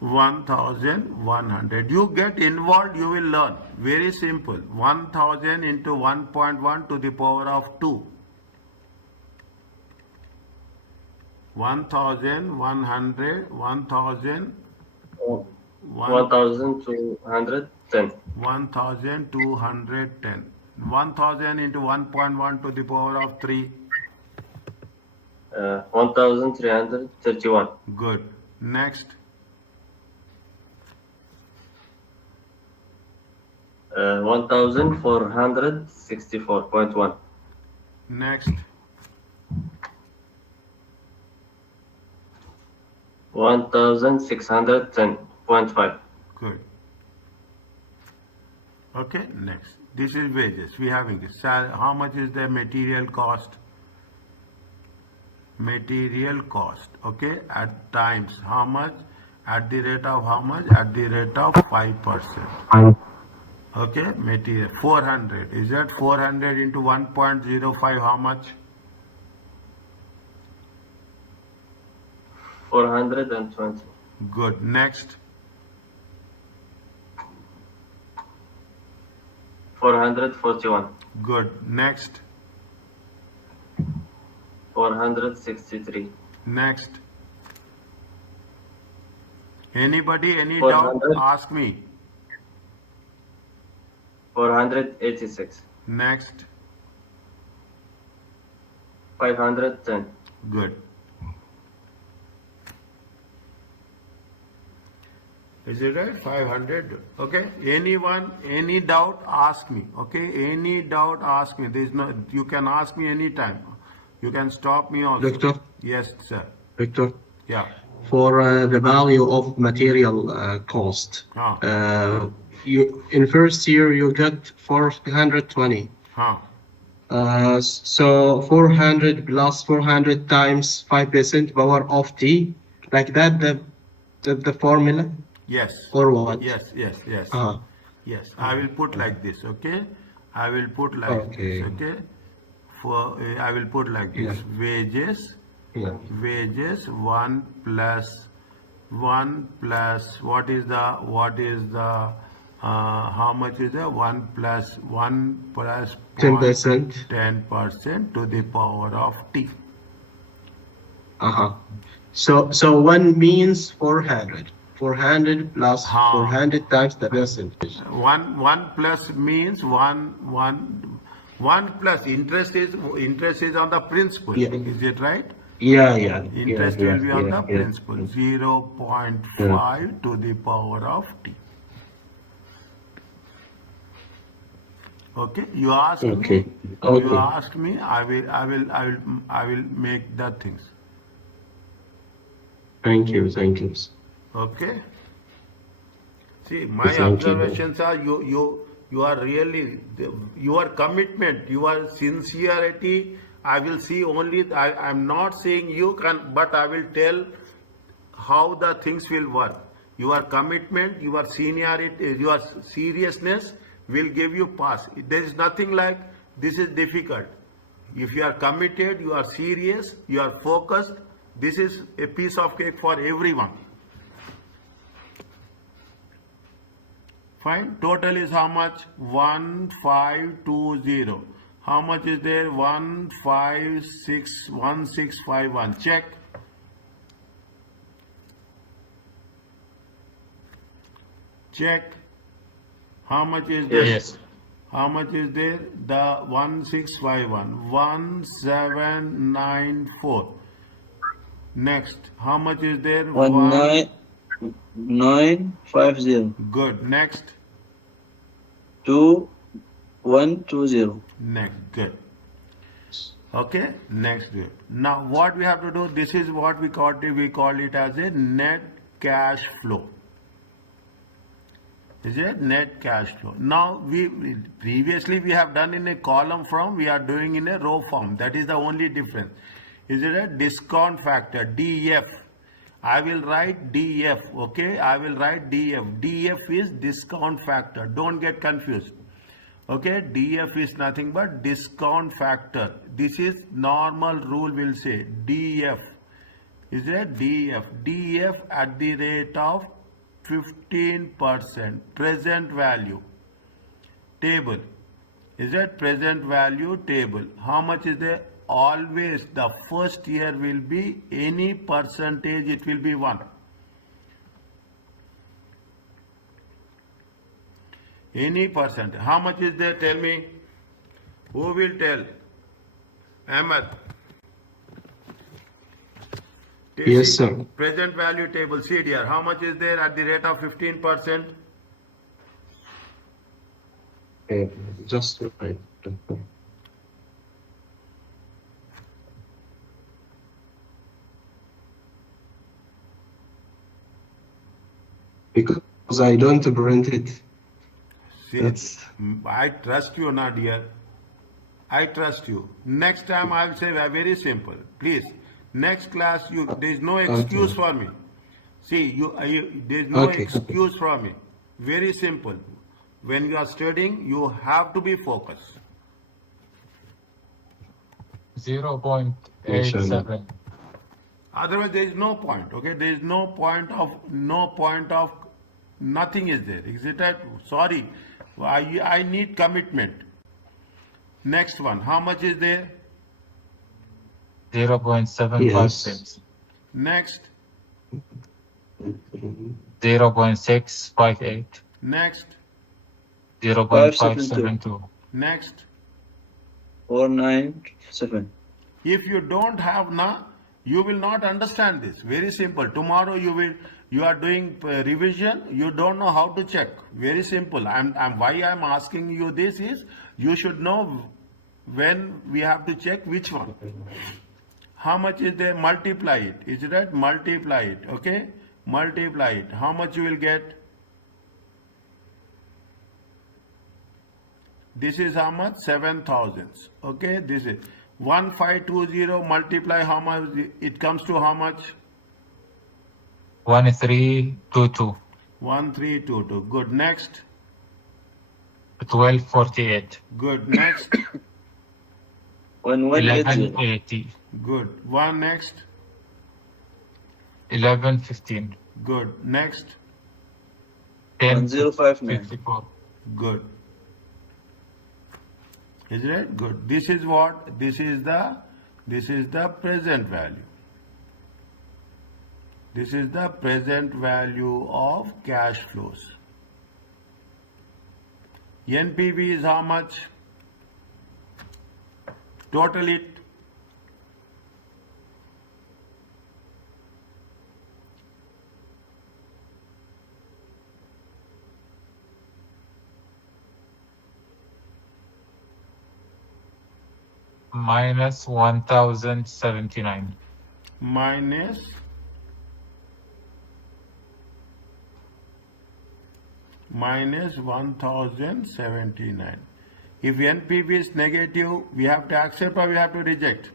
1,100. You get involved, you will learn. Very simple. 1,000 into 1.1 to the power of 2. 1,100, 1,000. 1,210. 1,210. 1,000 into 1.1 to the power of 3. 1,331. Good. Next. 1,464.1. Next. 1,610.5. Good. Okay, next. This is wages. We having this. How much is the material cost? Material cost. Okay, at times. How much? At the rate of how much? At the rate of 5%. Okay, material. 400. Is that 400 into 1.05? How much? 420. Good. Next. 441. Good. Next. 463. Next. Anybody, any doubt? 400. Ask me. 486. Next. 510. Good. Is it right? 500. Okay. Anyone, any doubt? Ask me. Okay. Any doubt? Ask me. There is no. You can ask me anytime. You can stop me also. Doctor? Yes, sir. Victor, Yeah. for the value of material cost, Huh. you in first year you get 420. Huh. So 400 plus 400 times 5% power of t, like that the formula Yes. or what? Yes. Yes. Yes. Uh, Yes. I will put like this. Okay. I will put like Okay. this. Okay. For I will put like this. Yeah. Wages. yeah. Wages 1 plus what is the how much is the 1 plus 10%. 10% to the power of t. Uh-huh. So 1 means 400. 400 plus Ha. 400 times the percentage. One plus means one plus interest is on the principal. Yeah. Is it right? Yeah. Interest will be on the Yeah. principal. 0.5 to the power of t. Okay, you ask me. Okay. You ask me. I will make the things. Thank you. Okay. See, my Thank you. observations are you are really your commitment, your sincerity. I will see only. I am not saying you can, but I will tell how the things will work. Your commitment, your seniority, your seriousness will give you pass. There is nothing like this is difficult. If you are committed, you are serious, you are focused, this is a piece of cake for everyone. Fine. Total is how much? 1520. How much is there? 151651. Check. Check. How much is there? Yes. How much is there? The 1651. 1794. Next. How much is there? 1950. Good. Next. 2120. Next. Good. Okay. Next. Good. Now what we have to do? This is what we call it. We call it as a net cash flow. Is it net cash flow? Now previously we have done in a column form. We are doing in a row form. That is the only difference. Is it a discount factor? DF. I will write DF. Okay. I will write DF. DF is discount factor. Don't get confused. Okay. DF is nothing but discount factor. This is normal rule will say DF. Is it DF? DF at the rate of 15% present value table. Is that present value table? How much is there? Always the first year will be any percentage, it will be 1. Any percent. How much is there? Tell me. Who will tell? Ahmed. Yes, sir. Present value table. See dear, how much is there at the rate of 15%? Just right. Because I don't print it. See, That's I trust you, na dear. I trust you. Next time I will say very simple. Please, next class there is no excuse for me. See, there is no Okay. excuse for me. Very simple. When you are studying, you have to be focused. 0.87. Otherwise, there is no point. Okay, there is no point of nothing is there. Is it that? Sorry, I need commitment. Next one, how much is there? 0.756. Next, 0.658. next, 0.572. next. 497. If you don't have na, you will not understand this. Very simple. Tomorrow you are doing revision. You don't know how to check. Very simple. Why I'm asking you this is you should know when we have to check which one. How much is there? Multiply it. Is it right? Multiply it. Okay. Multiply it. How much you will get? This is how much? 7,000. Okay. This is 1520 multiply how much? It comes to how much? 1322. 1322. Good. Next. 1248. Good. Next. 1180. 1180. Good. One next. 1115. Good. Next. 1059. 54. Good. Is it? Good. This is what? This is the present value. This is the present value of cash flows. NPV is how much? Total it. Minus 1079. Minus minus 1079. If NPV is negative, we have to accept or we have to reject?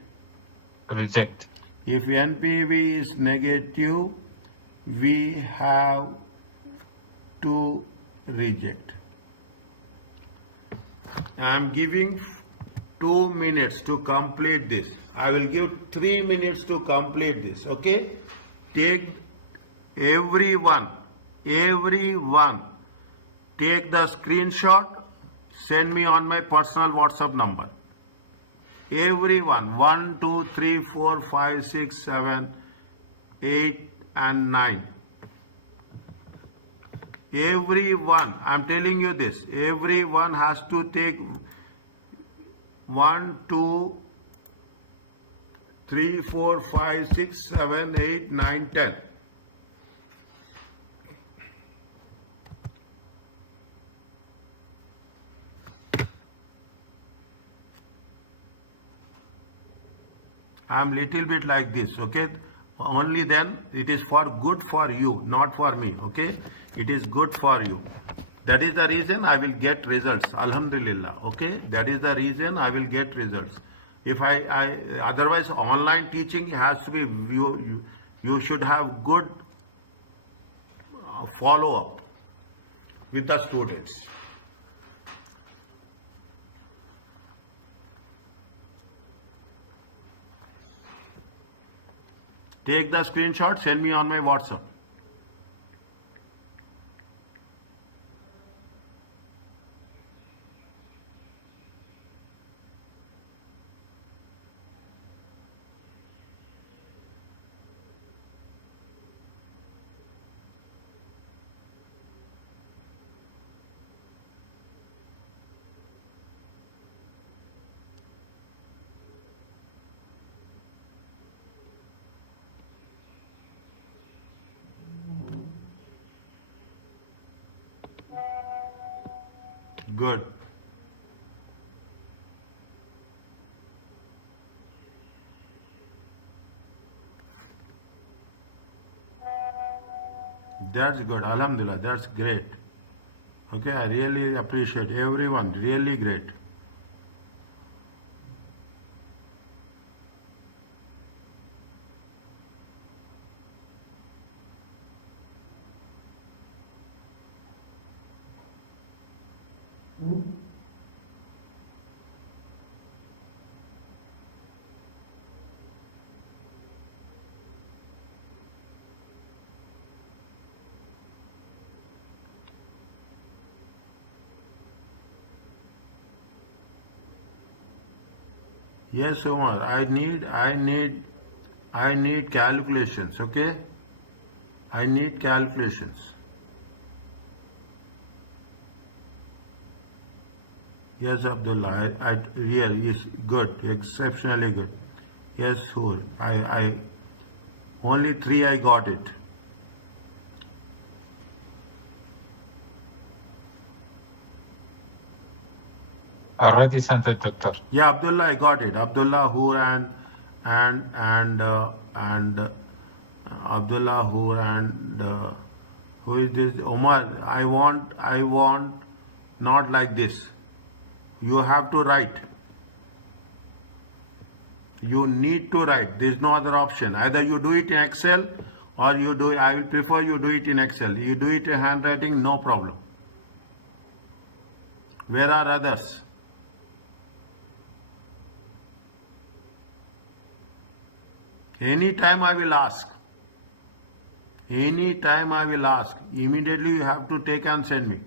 Reject. If NPV is negative, we have to reject. I am giving 2 minutes to complete this. I will give 3 minutes to complete this. Okay? Take everyone, take the screenshot, send me on my personal WhatsApp number. Everyone, 1, 2, 3, 4, 5, 6, 7, 8 and 9. Everyone, I am telling you this, everyone has to take 1, 2, 3, 4, 5, 6, 7, 8, 9, 10. I am little bit like this, okay? Only then it is for good for you, not for me, okay? It is good for you. That is the reason I will get results, alhamdulillah, okay? That is the reason I will get results. If I otherwise online teaching has to be, you should have good follow up with the students. Take the screenshot, send me on my WhatsApp. Good. That's good. Alhamdulillah. That's great. Okay, I really appreciate everyone. Really great. Yes, Omar. I need calculations. Okay. I need calculations. Yes, Abdullah. I really is good, exceptionally good. Yes, sure. I only 3 I got it. Already sent it, doctor. Yeah, Abdullah, I got it. Abdullah Hoor and Abdullah Hoor and who is this? Omar. I want not like this. You have to write. You need to write. There is no other option. Either you do it in Excel or you do. I will prefer you do it in Excel. You do it in handwriting, no problem. Where are others? Anytime I will ask. Anytime I will ask. Immediately you have to take and send me.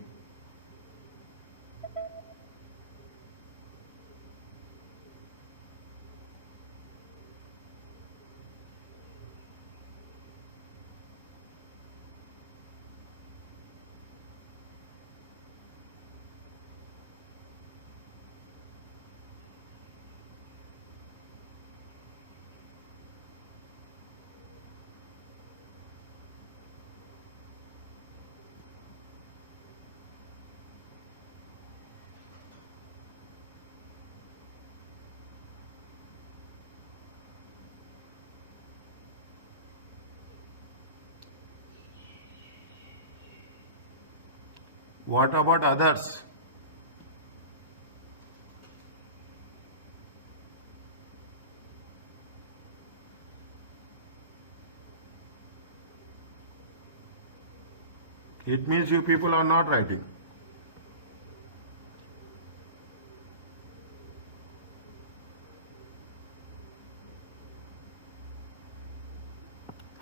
What about others? It means you people are not writing.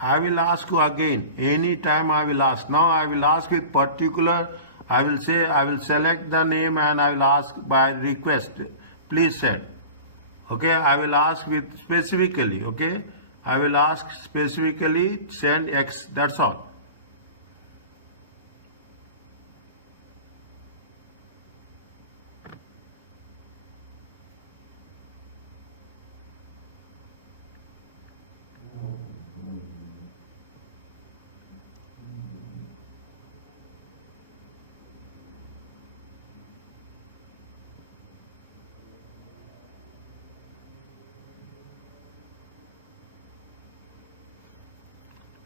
I will ask you again. Anytime I will ask. Now I will ask with particular. I will say, I will select the name and I will ask by request. Please send. Okay, I will ask with specifically. Okay, I will ask specifically send X. That's all.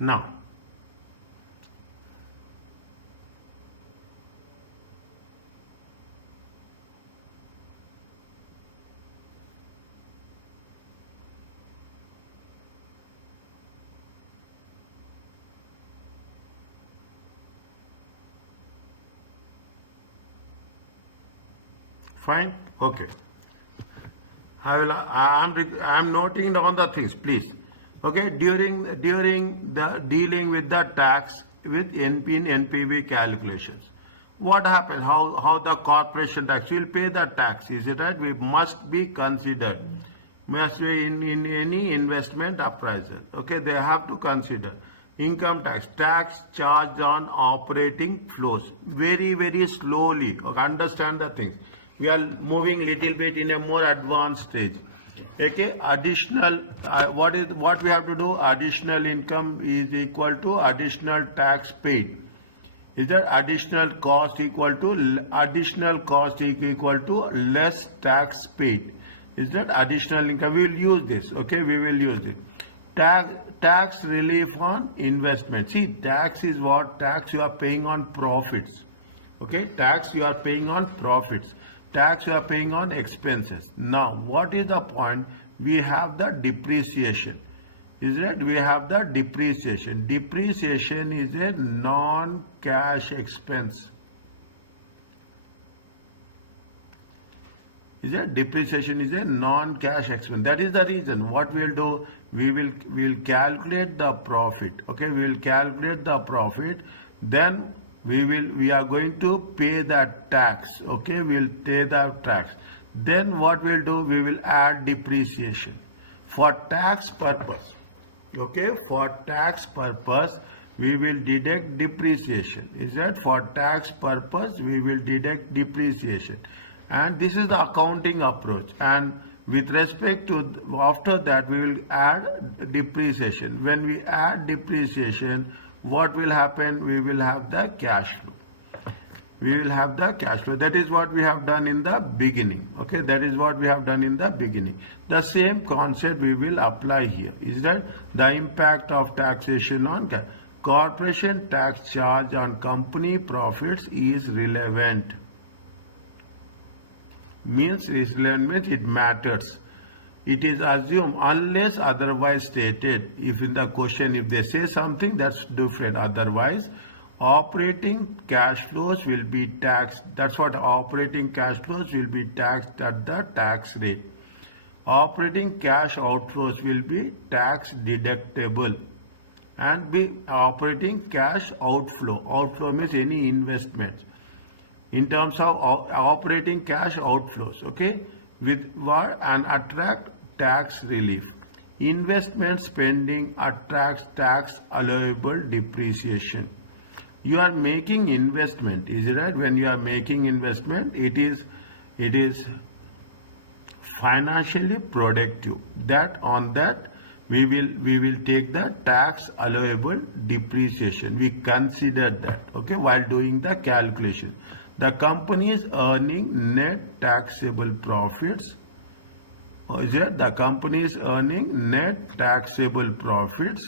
Now, fine, okay. I'm noting down the things, please. Okay, during the dealing with the tax with NP and NPV calculations, what happens? How the corporation tax will pay the tax? Is it right? We must be considered. Must be in any investment appraisal. Okay, they have to consider income tax charged on operating flows. Very slowly. Okay, understand the things. We are moving little bit in a more advanced stage. Okay, additional what we have to do? Additional income is equal to additional tax paid. Is that additional cost equal to less tax paid? Is that additional income? We will use this. Okay, we will use it. Tax relief on investment. See, tax is what? Tax you are paying on profits. Okay, tax you are paying on profits. Tax you are paying on expenses. Now, what is the point? We have the depreciation. Is it? We have the depreciation. Depreciation is a non-cash expense. Is it? Depreciation is a non-cash expense. That is the reason. What we will do? We will calculate the profit. Okay, we will calculate the profit. Then we are going to pay that tax. Okay, we will pay the tax. Then what we'll do? We will add depreciation for tax purpose. Okay, for tax purpose we will deduct depreciation. Is that? For tax purpose we will deduct depreciation, and this is the accounting approach. And with respect to after that we will add depreciation. When we add depreciation, what will happen? We will have the cash flow. We will have the cash flow. That is what we have done in the beginning. Okay, that is what we have done in the beginning. The same concept we will apply here. Is that the impact of taxation on corporation tax charge on company profits is relevant? Means it matters. It is assumed unless otherwise stated. If in the question, if they say something, that's different. Otherwise, operating cash flows will be taxed. That's what operating cash flows will be taxed at the tax rate. Operating cash outflows will be tax deductible. And be operating cash outflow. Outflow means any investments. In terms of operating cash outflows, okay, with what? And attract tax relief. Investment spending attracts tax allowable depreciation. You are making investment, is it right? When you are making investment, it is financially productive. That on that we will take the tax allowable depreciation. We consider that, okay, while doing the calculation. The company is earning net taxable profits. Or is it? The company is earning net taxable profits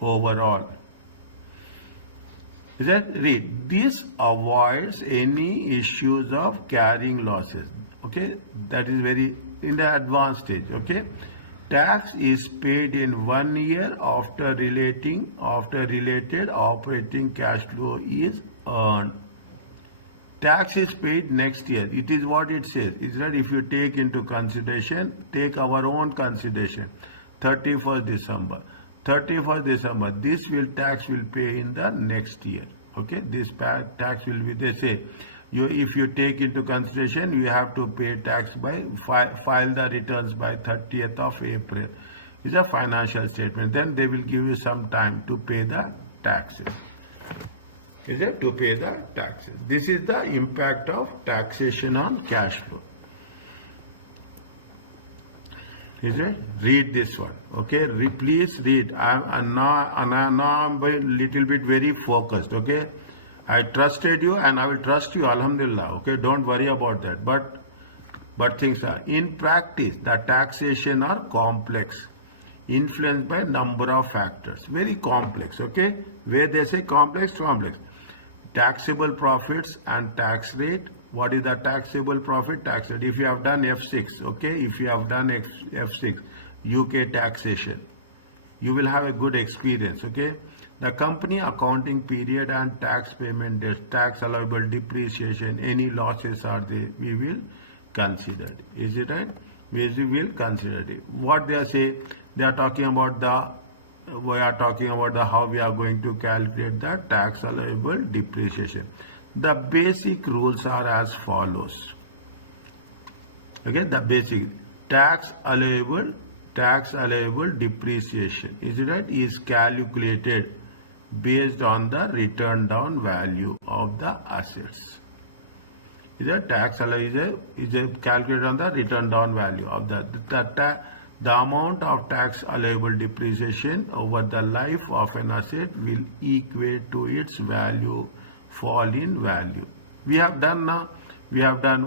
overall. Is that read? This avoids any issues of carrying losses. Okay, that is very in the advanced stage. Okay, tax is paid in 1 year after related operating cash flow is earned. Tax is paid next year. It is what it says. Is that if you take into consideration, take our own consideration, 31st December. 31st December, this tax will pay in the next year. Okay, this tax will be, they say, if you take into consideration, you have to pay tax by, file the returns by 30th of April. It's a financial statement. Then they will give you some time to pay the taxes. Is it to pay the taxes? This is the impact of taxation on cash flow. Is it? Read this one. Okay, please read. Now I'm a little bit very focused. Okay, I trusted you and I will trust you. Alhamdulillah. Okay, don't worry about that. But things are in practice. The taxation are complex, influenced by number of factors. Very complex. Okay, where they say complex. Taxable profits and tax rate. What is the taxable profit? Tax rate. If you have done F6, okay, if you have done F6, UK taxation, you will have a good experience, okay. The company accounting period and tax payment dates, tax allowable depreciation, any losses are there, we will consider it. Is it right? We will consider it. What they are saying, we are talking about how we are going to calculate the tax allowable depreciation. The basic rules are as follows. Okay, the basic tax allowable depreciation, is it right, is calculated based on the written down value of the assets. Is a tax allowable is calculated on the written down value of the amount of tax allowable depreciation over the life of an asset will equate to its value fall in value. We have done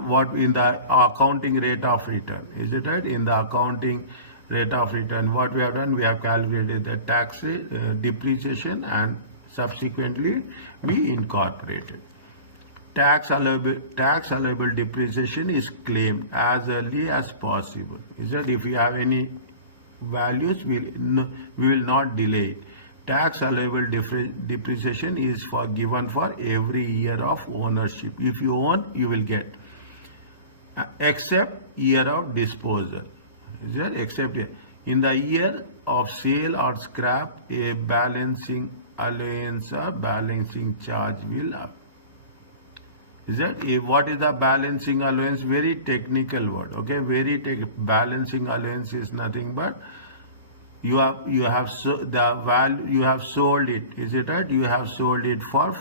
what in the accounting rate of return. Is it right? In the accounting rate of return, what we have done, we have calculated the tax rate, depreciation, and subsequently we incorporated. Tax allowable depreciation is claimed as early as possible. Is that if you have any values, we will not delay. Tax allowable depreciation is given for every year of ownership. If you own, you will get, except year of disposal. Is that except in the year of sale or scrap, a balancing allowance or balancing charge will up. Is that what is the balancing allowance? Very technical word. Okay, balancing allowance is nothing but you have sold it. Is it right? You have sold it for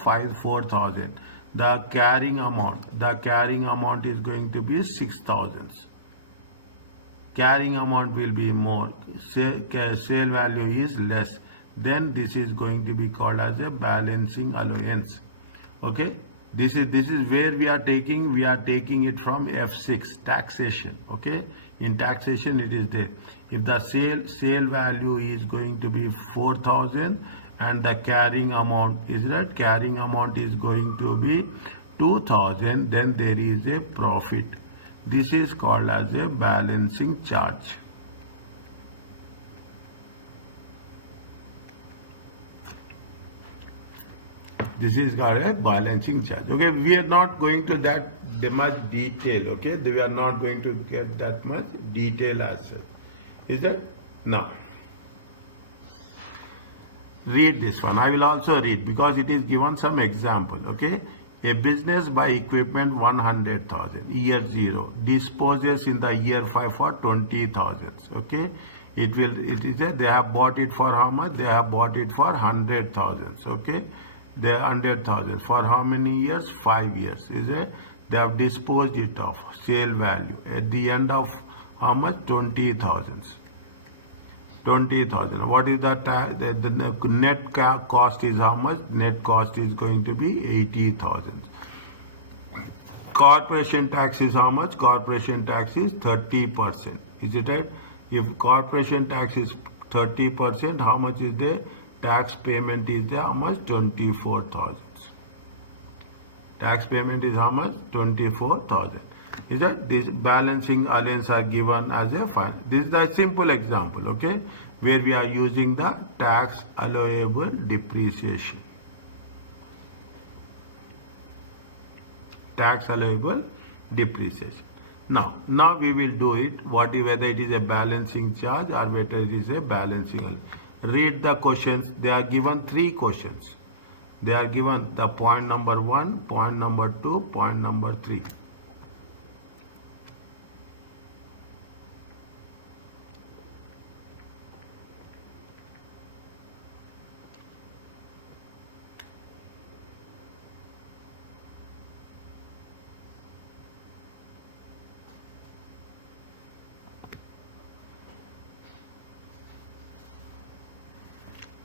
4,000. The carrying amount is going to be 6,000. Carrying amount will be more. Sale value is less. Then this is going to be called as a balancing allowance. Okay. This is where we are taking it from F6 taxation. Okay, in taxation it is there. If the sale value is going to be 4,000 and the carrying amount is going to be 2,000, then there is a profit. This is called as a balancing charge. This is called a balancing charge. Okay, we are not going to that much detail. Okay, we are not going to get that much detail as such. Is that? Now, read this one. I will also read because it is given some example. Okay, a business buy equipment 100,000, year 0, disposes in the year 5 for 20,000. Okay, they have bought it for how much? They have bought it for 100,000. Okay. They are 100,000 for how many years? 5 years. Is it? They have disposed it of sale value at the end of how much? 20,000. 20,000. What is the net cost is how much? Net cost is going to be 80,000. Corporation tax is how much? Corporation tax is 30%. Is it right? If corporation tax is 30%, how much is there? Tax payment is there how much? 24,000. Tax payment is how much? 24,000. Is that this balancing allowance are given as a fine? This is the simple example, okay, where we are using the tax allowable depreciation. Tax allowable depreciation. Now we will do it. Whether it is a balancing charge or whether it is a balancing. Read the questions. They are given 3 questions. They are given the point number 1, point number 2, point number 3.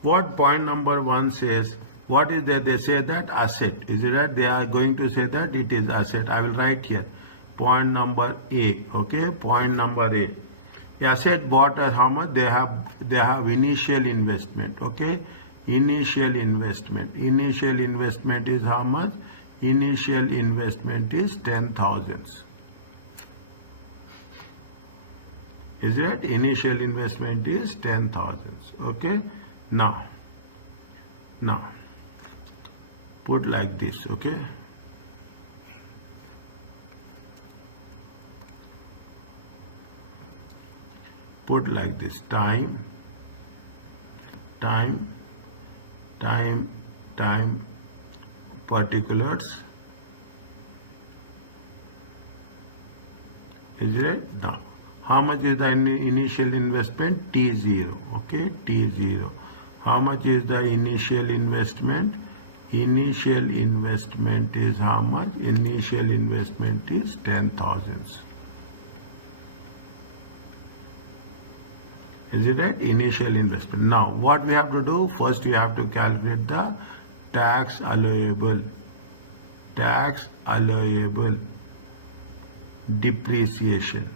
What point number 1 says? What is there? They say that asset. Is it right? They are going to say that it is asset. I will write here. Point number A. Okay. Point number A. Asset bought at how much? They have initial investment. Okay. Initial investment. Initial investment is how much? Initial investment is 10,000. Is it? Initial investment is 10,000. Okay. Now put like this, okay. Put like this, time particulars. Is it? Now how much is the initial investment? T0, okay, T0. How much is the initial investment? Initial investment is how much? Initial investment is 10,000. Is it right? Initial investment. Now, what we have to do? First, we have to calculate the tax allowable depreciation.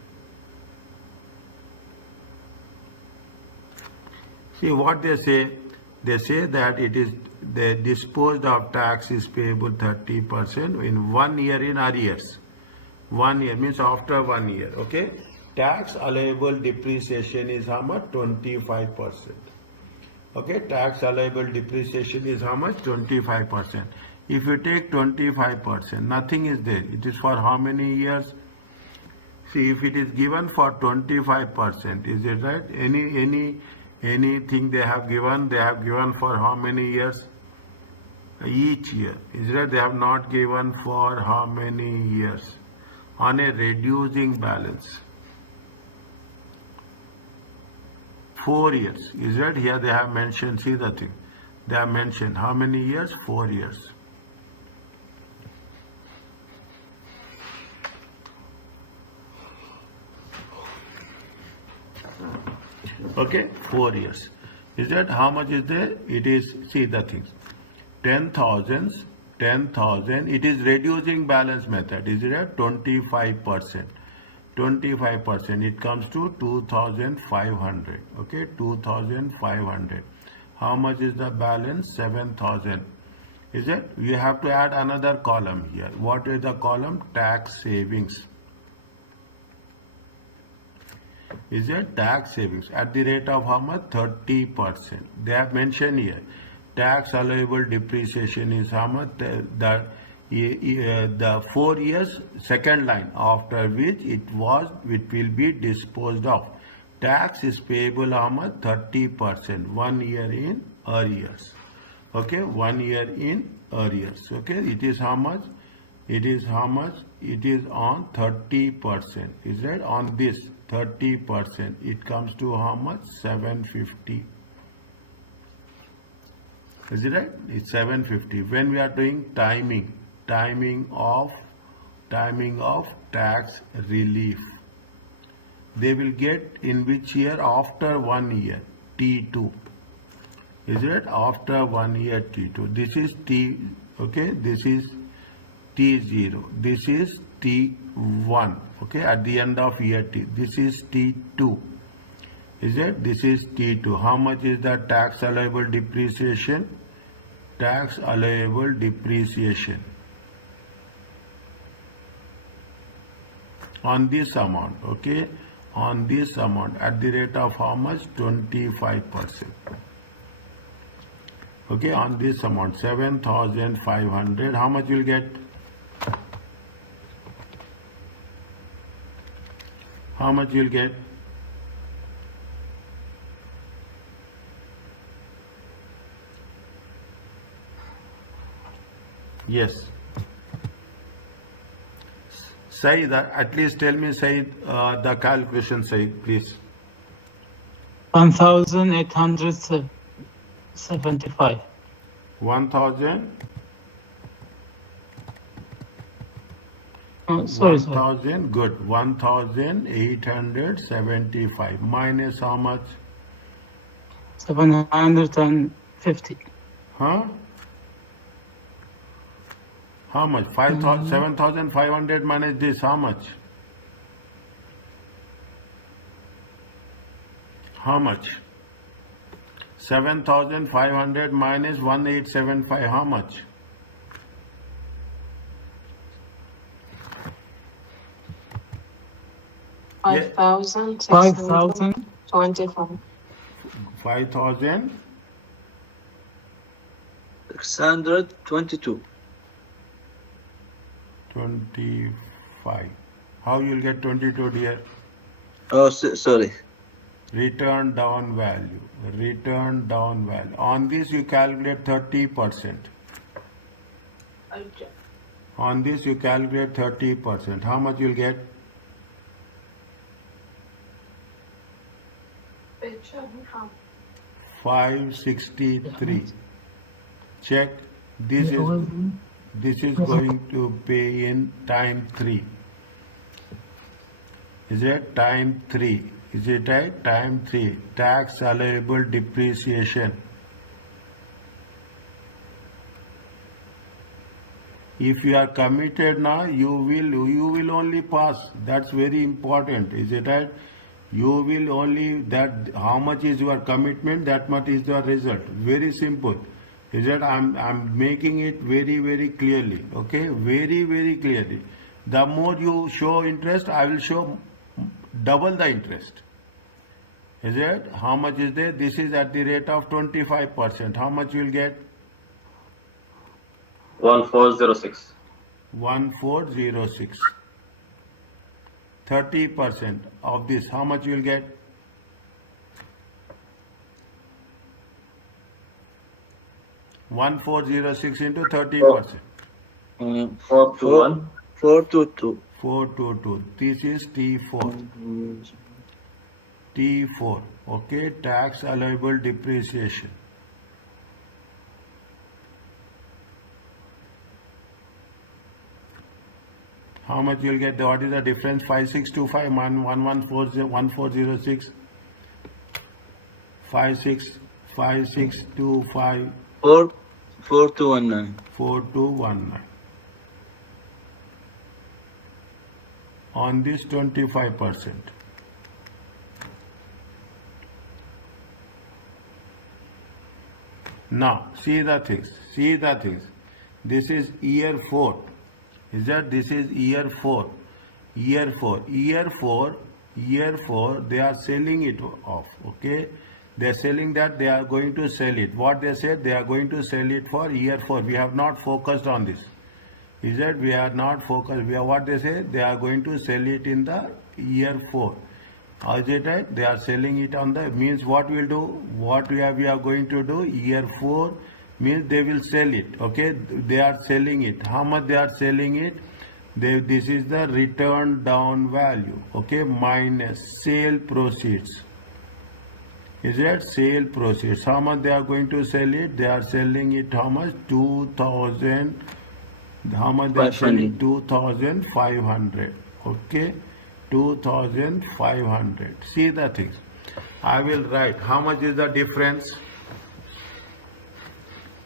See what they say. They say that it is the disposed of tax is payable 30% in 1 year in arrears. 1 year means after 1 year. Okay. Tax allowable depreciation is how much? 25%. Okay. Tax allowable depreciation is how much? 25%. If you take 25%, nothing is there. It is for how many years? See, if it is given for 25%, is it right? Anything they have given for how many years? Each year. Is that they have not given for how many years? On a reducing balance. 4 years. Is that here they have mentioned? See the thing. They have mentioned how many years? 4 years. Okay, 4 years. Is that how much is there? It is, see the things. 10,000, it is reducing balance method. Is it at 25%? 25%, it comes to 2,500. Okay, 2,500. How much is the balance? 7,000. Is it? You have to add another column here. What is the column? Tax savings. Is it tax savings at the rate of how much? 30%. They have mentioned here. Tax allowable depreciation is how much? The 4 years, second line, after which it will be disposed of. Tax is payable how much? 30%. 1 year in arrears. Okay, 1 year in arrears. Okay, it is how much? It is how much? It is on 30%. Is right? On this 30%, it comes to how much? 750. Is it right? It's 750. When we are doing timing of tax relief, they will get in which year? After 1 year, T2. Is it? After 1 year, T2. This is T, okay, this is T0. This is T1. Okay, at the end of year T. This is T2. Is it? This is T2. How much is the tax allowable depreciation? Tax allowable depreciation. on this amount, okay, on this amount at the rate of how much? 25%. Okay, on this amount 7,500, how much you'll get? How much you'll get? Yes. Said, at least tell me, Said, the calculation, Said, please. 1,875. 1,000? Oh, sorry. 1,000, good. 1,875 minus how much? 750. Huh? How much? 7,500 minus this, how much? How much? 7,500 minus 1,875, how much? Yeah. 5,625. 5,000? 622. 25. How you'll get 22, dear? Oh, sorry. Return down value. Return down value. On this you calculate 30%. On this you calculate 30%. How much you'll get? 563. Check. This is going to pay in time 3. Is it time 3? Is it right? Time 3. Tax allowable depreciation. If you are committed now, you will only pass. That's very important. Is it right? You will only, that how much is your commitment, that much is your result. Very simple. Is that I'm making it very, very clearly. Okay? Very, very clearly. The more you show interest, I will show double the interest. Is it? How much is there? This is at the rate of 25%. How much you will get? 1406. 1406. 30% of this, how much you will get? (1406) into 30%. 421. 422. 422. This is T4. T4. Okay, tax allowable depreciation. How much you'll get? What is the difference? 5625 1406. 5625 4219. 4219. On this 25%. Now, see the things. See the things. This is year 4. Is that this is year 4? Year 4. Year 4. Year 4. They are selling it off. Okay. They are selling that. They are going to sell it. What they said, they are going to sell it for year 4. We have not focused on this. Is that we are not focused. We are what they say. They are going to sell it in the year 4. Is it right? They are selling it on the, means what we will do, what we are going to do, year 4 means they will sell it. Okay, they are selling it. How much they are selling it? This is the return down value. Okay, minus sale proceeds. Is that sale proceeds? How much they are going to sell it? They are selling it how much? 2,000. How much they are selling? 2,500. Okay. 2,500. See the things. I will write. How much is the difference?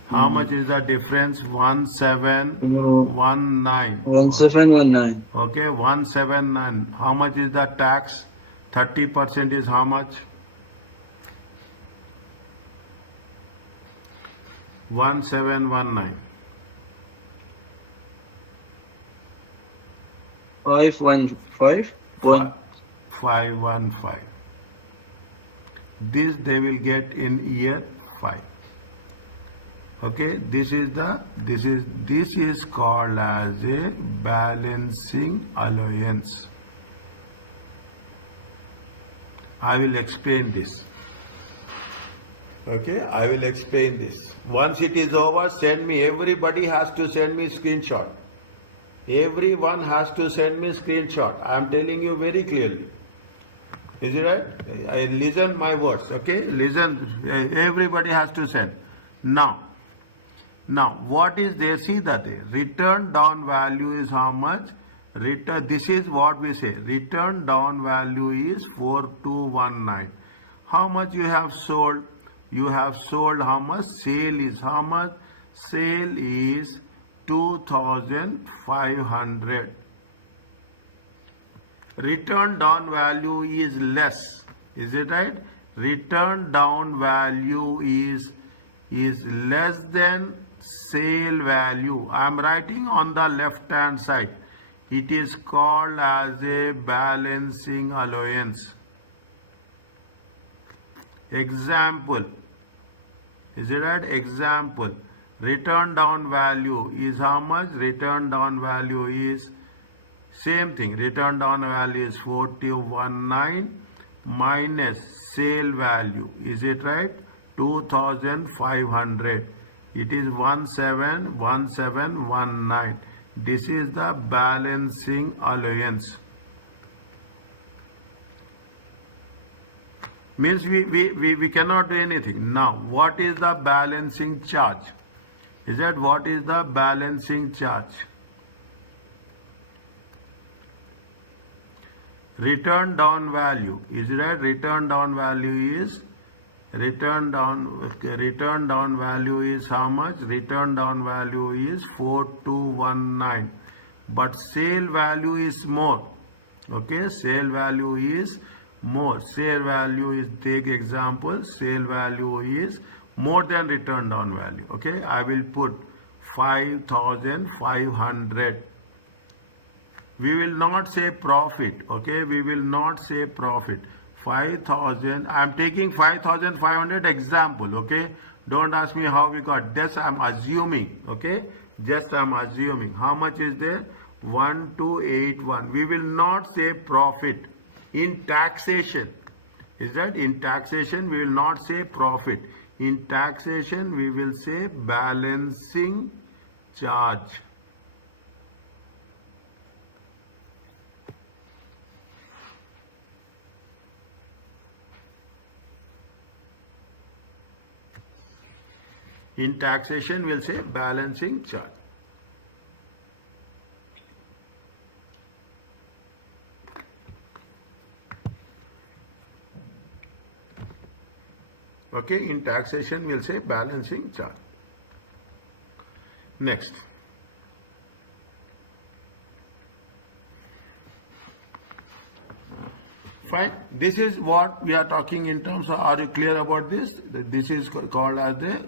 How much is the difference? 1719. 1719. Okay, 179. How much is the tax? 30% is how much? 1719. 515. 515. This they will get in year 5. Okay, this is called as a balancing allowance. I will explain this. Okay, I will explain this. Once it is over, send me. Everybody has to send me screenshot. Everyone has to send me screenshot. I am telling you very clearly. Is it right? I listen my words. Okay, listen. Everybody has to send. Now, what is there? See that return down value is how much? This is what we say. Return down value is 4219. How much you have sold? You have sold how much? Sale is how much? Sale is 2500. Return down value is less. Is it right? Return down value is less than sale value. I am writing on the left hand side. It is called as a balancing allowance. Example. Is it right? Example. Return down value is how much? Return down value is same thing. Return down value is 4219 minus sale value. Is it right? 2500. It is 171719. This is the balancing allowance. Means we cannot do anything. Now, what is the balancing charge? Is that what is the balancing charge? Return down value. Is that return down value is return down value is how much? Return down value is 4219. But sale value is more. Okay, sale value is more. Sale value is, take example, sale value is more than return down value. Okay, I will put 5500. We will not say profit. Okay, we will not say profit. 5000. I am taking 5500 example. Okay, don't ask me how we got this. I am assuming. Okay, just I am assuming. How much is there? 1281. We will not say profit. In taxation, is that in taxation we will not say profit. In taxation we will say balancing charge. In taxation we will say balancing charge. Okay, in taxation we will say balancing charge. Next. Fine. This is what we are talking in terms of, are you clear about this? This is called as a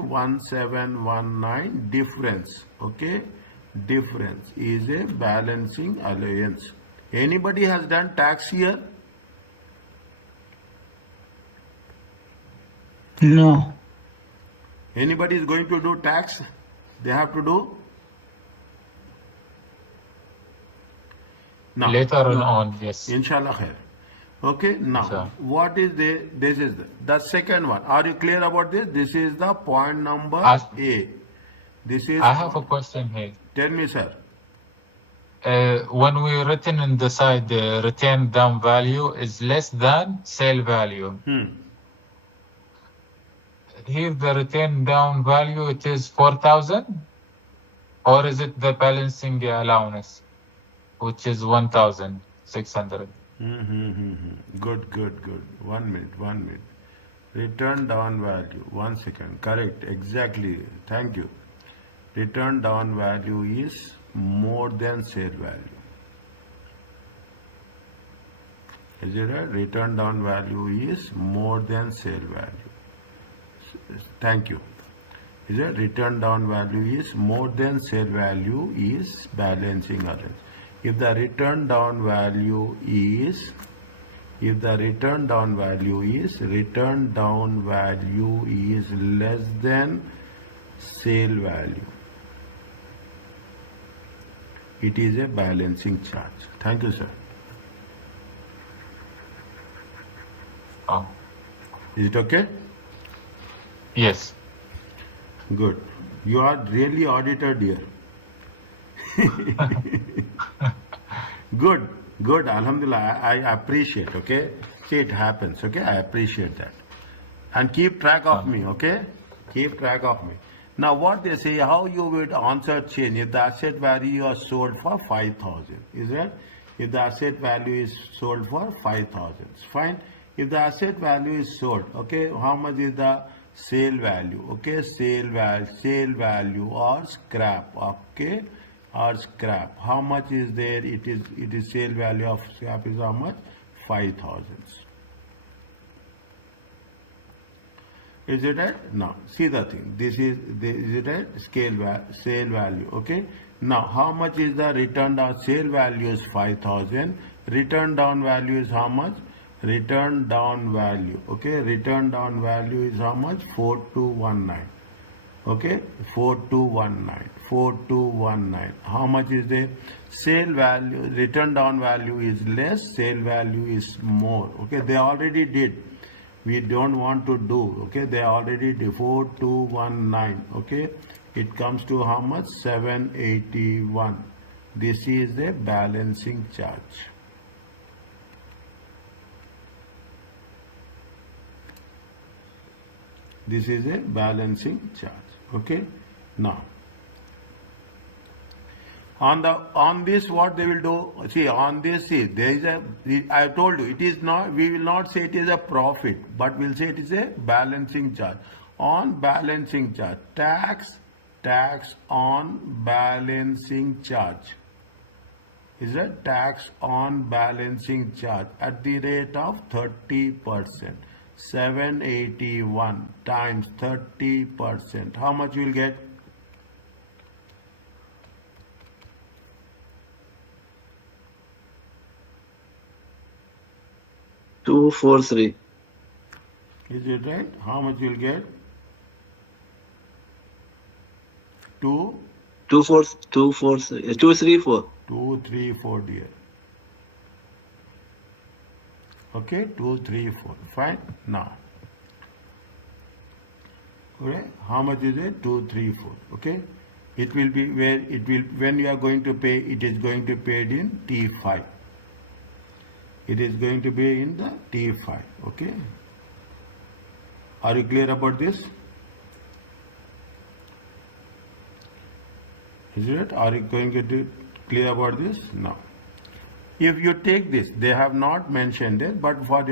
1719 difference. Okay, difference is a balancing allowance. Anybody has done tax here? No. Anybody is going to do tax? They have to do? No. Later on, yes. Inshallah khair. Okay, now Sure. what is this is the second one. Are you clear about this? This is the point number Ask- A. This is, I have a question here. tell me sir. When we written in the side, the return down value is less than sale value. Here the return down value, it is 4,000, or is it the balancing allowance, which is 1,600? Good. 1 minute. Return down value. 1 second. Correct. Exactly. Thank you. Return down value is more than sale value. Is it right? Return down value is more than sale value. Thank you. Is it return down value is more than sale value is balancing allowance. If the return down value is less than sale value, it is a balancing charge. Thank you, sir. Oh, Is it okay? yes. Good. You are really auditor, dear. Good, good. Alhamdulillah, I appreciate. Okay, see, it happens. Okay, I appreciate that. And keep track of me. Okay, keep track of me. Now, what they say, how you would answer change if the asset value is sold for 5,000? Is it? If the asset value is sold for 5,000, fine. If the asset value is sold, okay, how much is the sale value? Okay, sale value or scrap. Okay, or scrap. How much is there? It is sale value of scrap is how much? 5,000. Is it right? Now, see the thing. Is it right? Sale value. Okay. Now, how much is the return down? Sale value is 5,000. Return down value is how much? Return down value. Okay. Return down value is how much? 4219. Okay. 4219. How much is there? Sale value, return down value is less, sale value is more. Okay. They already did. We don't want to do. Okay. They already did. 4219. Okay. It comes to how much? 781. This is the balancing charge. This is a balancing charge. Okay. Now, on this what they will do? See, on this, see, there is a. I told you it is not. We will not say it is a profit, but we'll say it is a balancing charge. On balancing charge, tax on balancing charge. Is a tax on balancing charge at the rate of 30%. 781 times 30%. How much you will get? Two, 4, 3. Is it right? How much you will get? 2, 2, 4, 2, 4, 3. 2, 3, 4. 2, 3, 4, dear. Okay, 2, 3, 4. Fine. Now, okay, how much is it? 2, 3, 4. Okay, it will be where it will when you are going to pay. It is going to be paid in T5. It is going to be in the T5. Okay. Are you clear about this? Is it? Are you going to be clear about this? No. If you take this, they have not mentioned it, but for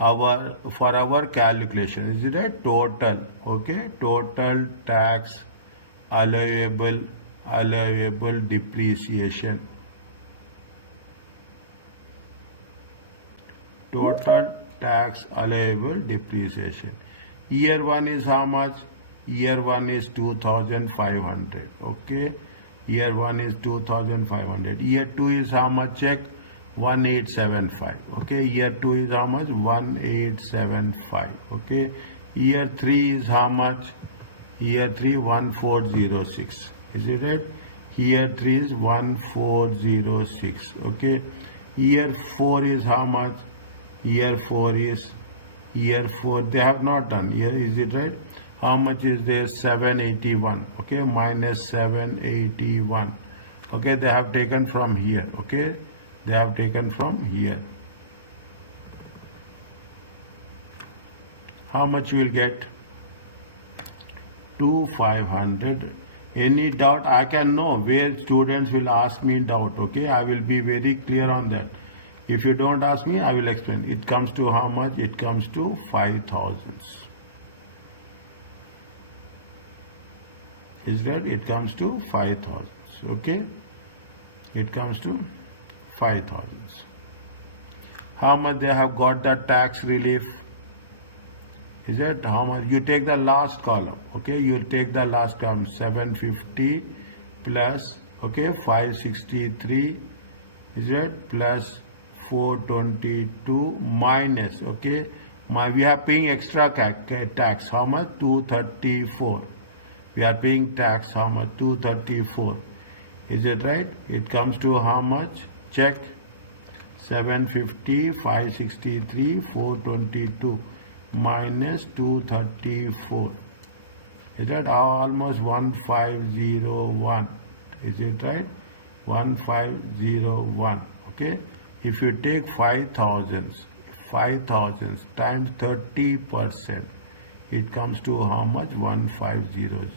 our calculation, is it a total? Okay, total tax allowable depreciation. Total tax allowable depreciation. Year 1 is how much? Year 1 is 2,500. Okay. Year 1 is 2,500. Year 2 is how much? Check. 1875. Okay. Year 2 is how much? 1875. Okay. Year 3 is how much? Year 3 1406. Is it right? Year 3 is 1406. Okay. Year 4 is how much? Year 4 they have not done. Here is it right? How much is there? 781. Okay, minus 781. Okay, they have taken from here. Okay, they have taken from here. How much you will get? 2,500. Any doubt? I can know where students will ask me doubt. Okay, I will be very clear on that. If you don't ask me, I will explain. It comes to how much? It comes to 5,000. Is that? It comes to 5,000. Okay? It comes to 5,000. How much they have got the tax relief? Is it how much? You take the last column, okay? You take the last column, 750 plus, okay, 563, is it? Plus 422 minus, okay? We are paying extra tax, how much? 234. We are paying tax, how much? 234. Is it right? It comes to how much? Check. 750, 563, 422 minus 234. Is that almost 1501? Is it right? 1501. Okay. If you take 5,000 times 30%, it comes to how much? 1500.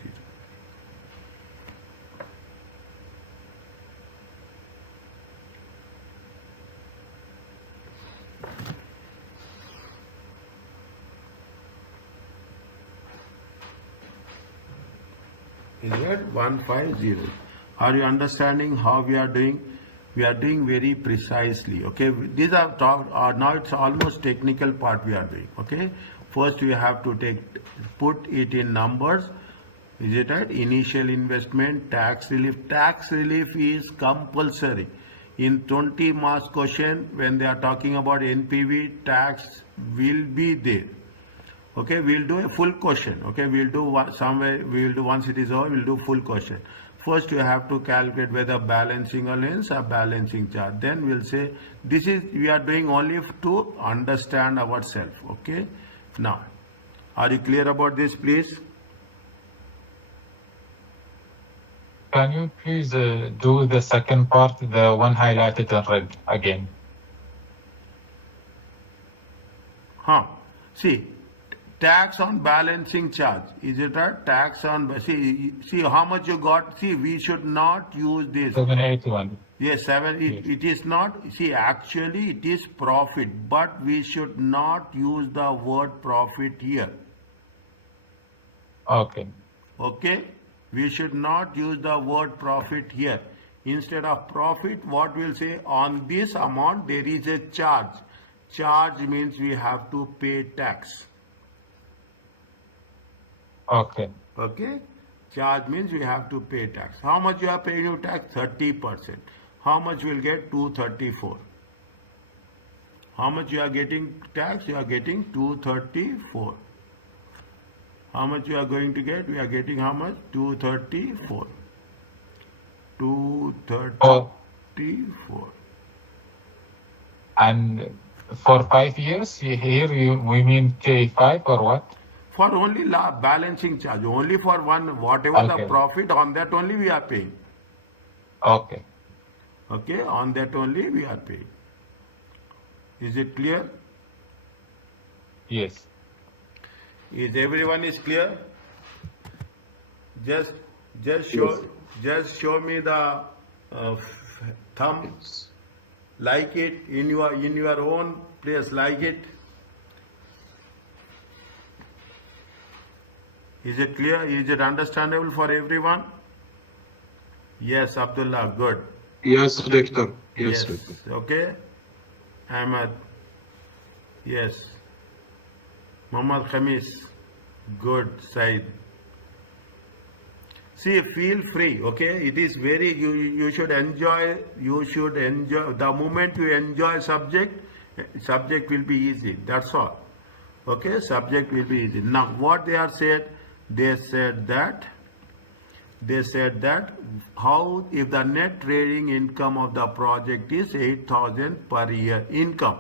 Is it 150? Are you understanding how we are doing? We are doing very precisely. Okay, these are now it's almost technical part we are doing. Okay, first we have to put it in numbers. Is it right? Initial investment, tax relief. Tax relief is compulsory. In 20 marks question, when they are talking about NPV, tax will be there. Okay, we'll do a full question. Okay, we'll do once it is over, we'll do full question. First, you have to calculate whether balancing allowance or balancing charge. Then we'll say we are doing only to understand ourselves. Okay, now, are you clear about this, please? Can you please do the second part, the one highlighted in red again? See, tax on balancing charge. Is it right? Tax on, see how much you got. See, we should not use this. 781. Yes, it is not. See, actually it is profit, but we should not use the word profit here. Okay. Okay? We should not use the word profit here. Instead of profit, what we'll say, on this amount there is a charge. Charge means we have to pay tax. Okay. Okay? Charge means we have to pay tax. How much you are paying your tax? 30%. How much will get? 234. How much you are getting tax? You are getting 234. How much you are going to get? We are getting how much? 234. 234. And for 5 years, here we mean K5 or what? For only balancing charge, only for one, whatever the profit, on that only we are paying. Okay. Okay, on that only we are paying. Is it clear? Yes. Is everyone is clear? Just show me the thumb. Like it in your own place. Like it. Is it clear? Is it understandable for everyone? Yes, Abdullah. Good. Yes, Doctor. Yes, Doctor. Okay. Ahmad. Yes. Muhammad Khamis. Good. Said. See, feel free. Okay. It is very, you should enjoy the moment you enjoy subject will be easy. That's all. Okay. Subject will be easy. Now, what they are said, they said that how if the net trading income of the project is 8,000 per year income,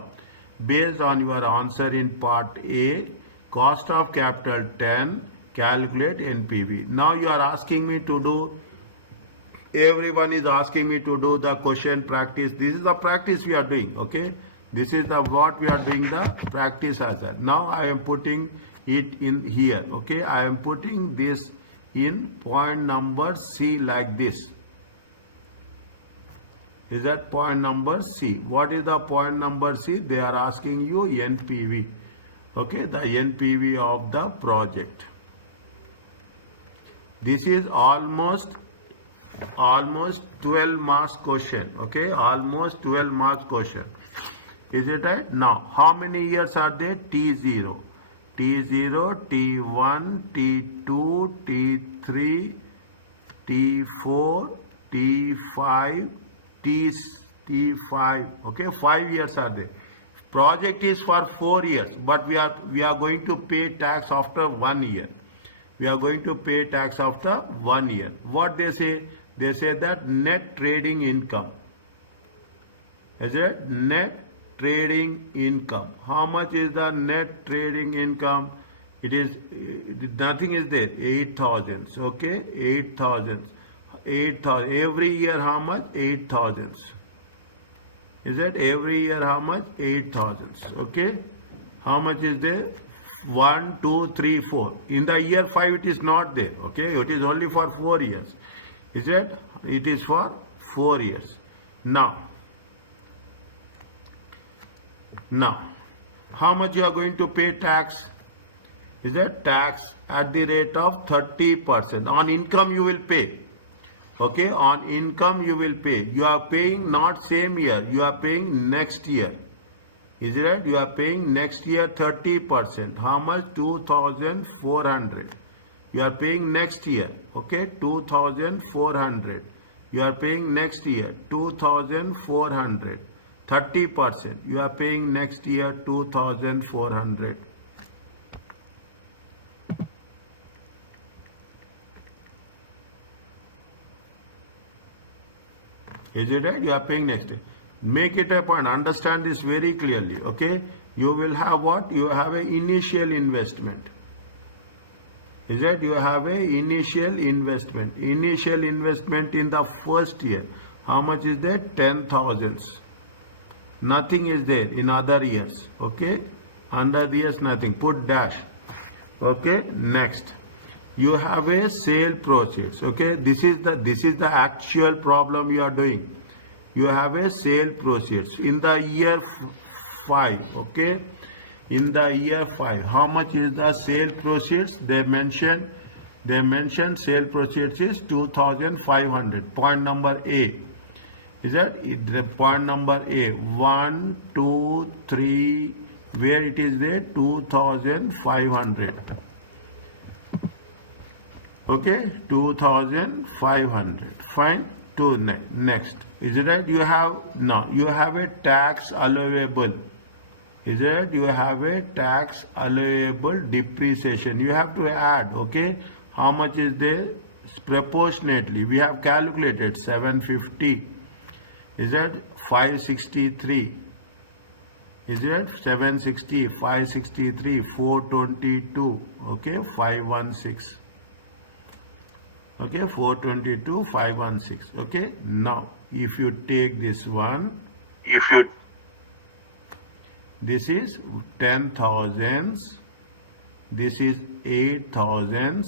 based on your answer in part A, cost of capital 10, calculate NPV. Now you are asking me to do, everyone is asking me to do the question practice. This is the practice we are doing. Okay, this is what we are doing, the practice as that. Now I am putting it in here. Okay, I am putting this in point number C like this. Is that point number C? What is the point number C? They are asking you NPV. Okay, the NPV of the project. This is almost 12 marks question. Okay, almost 12 marks question. Is it right? Now, how many years are there? T0. T0, T1, T2, T3, T4, T5, T5. Okay, 5 years are there. Project is for 4 years, but we are going to pay tax after 1 year. We are going to pay tax after 1 year. What they say? They say that net trading income. Is it net trading income? How much is the net trading income? It is nothing is there. 8,000. Okay, 8,000. 8,000. Every year how much? 8,000. Is it every year how much? 8,000. Okay. How much is there? 1, 2, 3, 4. In the year 5 it is not there. Okay. It is only for 4 years. Is it? It is for 4 years. Now, how much you are going to pay tax? Is that tax at the rate of 30%. On income you will pay. Okay, on income you will pay. You are paying not same year, you are paying next year. Is it right? You are paying next year 30%. How much? 2,400. You are paying next year. Okay, 2,400. You are paying next year 2,400. 30%. You are paying next year 2,400. Is it right? You are paying next year. Make it a point. Understand this very clearly. Okay. You will have what? You have an initial investment. Is that you have a initial investment? Initial investment in the first year. How much is that? 10,000. Nothing is there in other years. Okay. Under the years nothing. Put dash. Okay. Next. You have a sale proceeds. Okay. This is the actual problem you are doing. You have a sale proceeds in the year 5. Okay. In the year 5, how much is the sale proceeds? They mention sale proceeds is 2,500. Point number A. Is that the point number A? 1, 2, 3. Where it is there? 2,500. Okay, 2,500. Fine. To next. Is it right? You have a tax allowable. Is it? You have a tax allowable depreciation. You have to add. Okay. How much is there? Proportionately. We have calculated 750. Is that 563? Is it 760, 563, 422? Okay, 516. Okay, 422, 516. Okay, now if you take this one, this is 10,000, this is 8,000.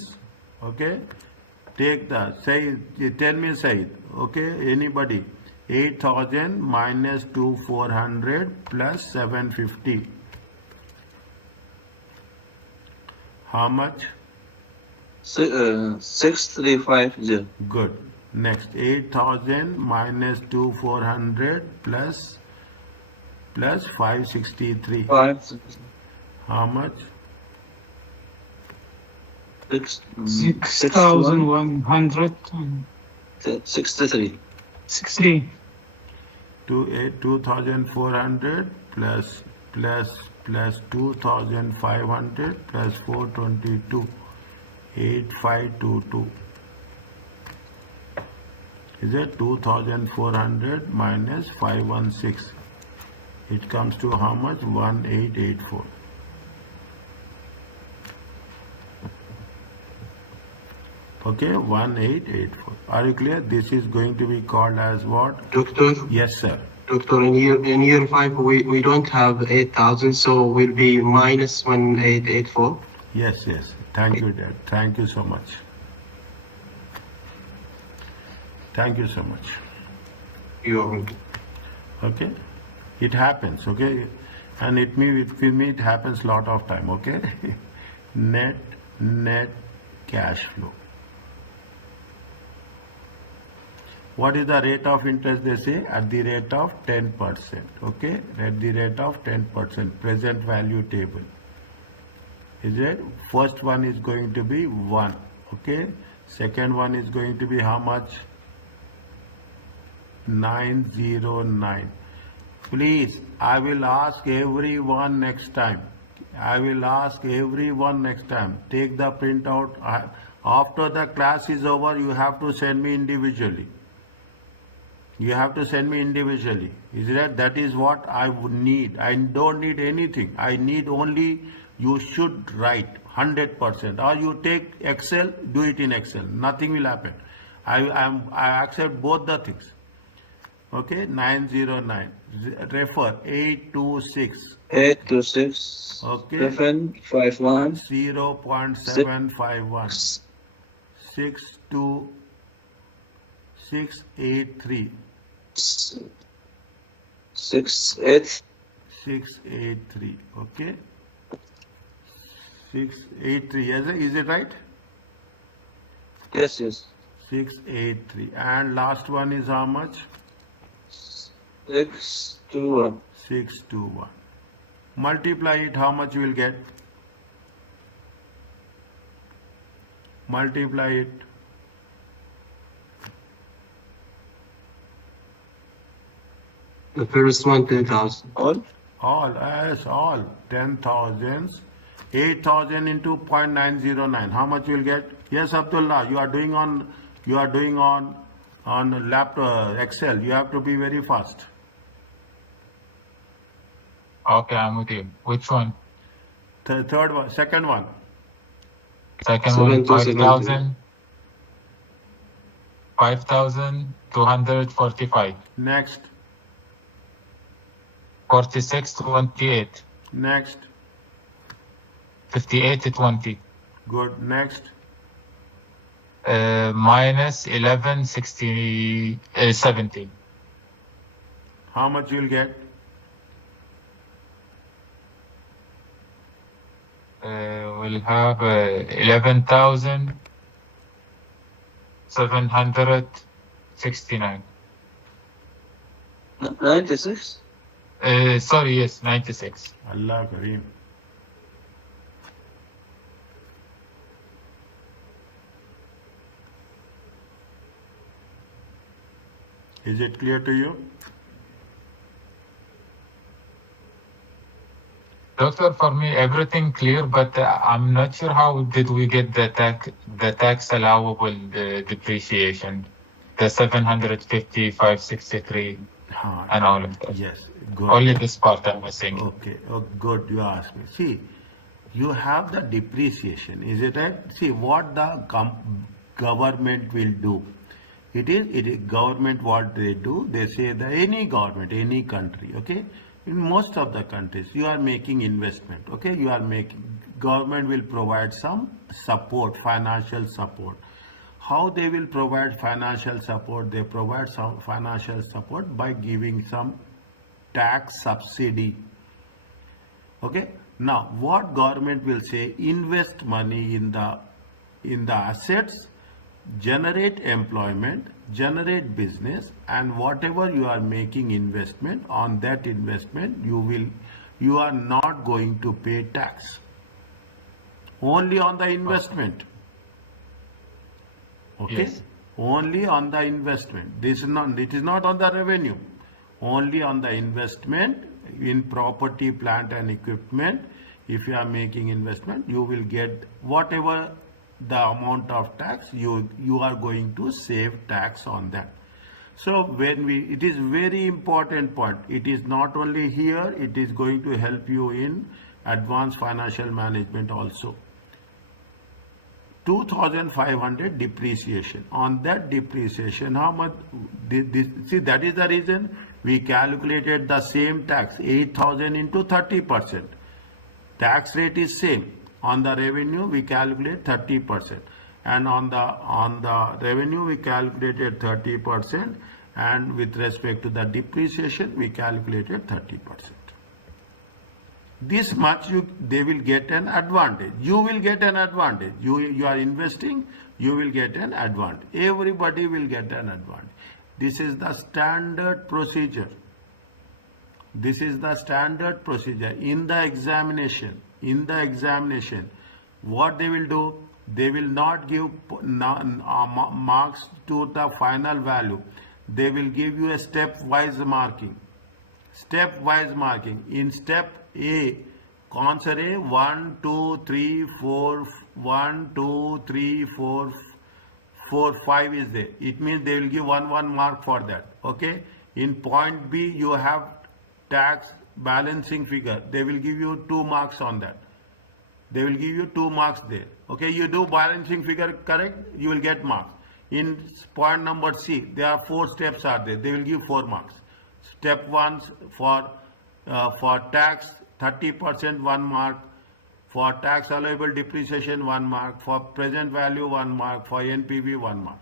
Okay, take the say 10 means say. Okay, anybody 8,000 minus 2,400 plus 750. How much? 6,350. Good. Next, 8,000 minus 2,400 plus 563. 5, How much? 6,163. 63. 2,400 plus 2,500 plus 422. 8,522. Is it 2,400 minus 516? It comes to how much? 1,884. Okay, 1,884. Are you clear? This is going to be called as what? Doctor, Yes, sir. Doctor, in year 5 we don't have 8,000, so we'll be minus 1,884. Yes. Thank you, Dad. Thank you so much. Thank you so much. You're welcome. Okay, it happens. Okay, and with me it happens lot of time. Okay, net cash flow. What is the rate of interest? They say at the rate of 10%. Okay, at the rate of 10%. Present value table. Is it? First one is going to be 1. Okay. Second one is going to be how much? 909. Please, I will ask everyone next time. I will ask everyone next time. Take the printout. After the class is over, you have to send me individually. You have to send me individually. Is that? That is what I would need. I don't need anything. I need only you should write 100%. Or you take Excel, do it in Excel. Nothing will happen. I accept both the things. Okay, 909. Refer 826. 826. Okay. 751. 0.751. 683. 68. 683. Okay. 683. Is it right? Yes, yes. 683. And last one is how much? 621. 621. Multiply it, how much you will get? Multiply it. The first one, 10,000. All? All, yes, all. 10,000. 8,000 into 0.909. How much you will get? Yes, Abdullah, you are doing on laptop Excel. You have to be very fast. Okay, I'm with you. Which one? Third one, second one. Second one, 7,270. 5,245. Next, 4628. next. 5820. Good. Next. Minus 1170. How much you will get? We'll have 11,769. 96. Sorry, yes, 96. Allah Kareem. Is it clear to you? Doctor, for me, everything clear, but I'm not sure how did we get the tax allowable depreciation, the 750, 563, and all of that. Yes, good. Only this part I'm missing. Okay, oh, good, you asked me. See, you have the depreciation, is it right? See, what the government will do. It is government what they do. They say that any government, any country, okay? In most of the countries, you are making investment, okay? Government will provide some support, financial support. How they will provide financial support? They provide some financial support by giving some tax subsidy. Okay. Now, what government will say? Invest money in the assets, generate employment, generate business, and whatever you are making investment, on that investment you are not going to pay tax. Only on the investment. Okay? Yes. Only on the investment. It is not on the revenue. Only on the investment in property, plant and equipment. If you are making investment, you will get whatever the amount of tax, you are going to save tax on that. So it is very important point. It is not only here, it is going to help you in advanced financial management also. 2,500 depreciation. On that depreciation, how much? See, that is the reason we calculated the same tax, 8,000 into 30%. Tax rate is same. On the revenue, we calculate 30%. And on the revenue, we calculated 30%. And with respect to the depreciation, we calculated 30%. This much they will get an advantage. You will get an advantage. You are investing, you will get an advantage. Everybody will get an advantage. This is the standard procedure. This is the standard procedure in the examination. in the examination, what they will do, they will not give marks to the final value. They will give you a stepwise marking. Stepwise marking. In step A, answer A 1, 2, 3, 4, 1, 2, 3, 4, 4, 5 is there. It means they will give one mark for that. Okay. In point B, you have tax balancing figure. They will give you 2 marks on that. They will give you 2 marks there. Okay. You do balancing figure correct, you will get marks. In point number C, there are 4 steps are there. They will give 4 marks. Step 1 for tax 30% 1 mark. For tax allowable depreciation 1 mark. For present value 1 mark. For NPV 1 mark.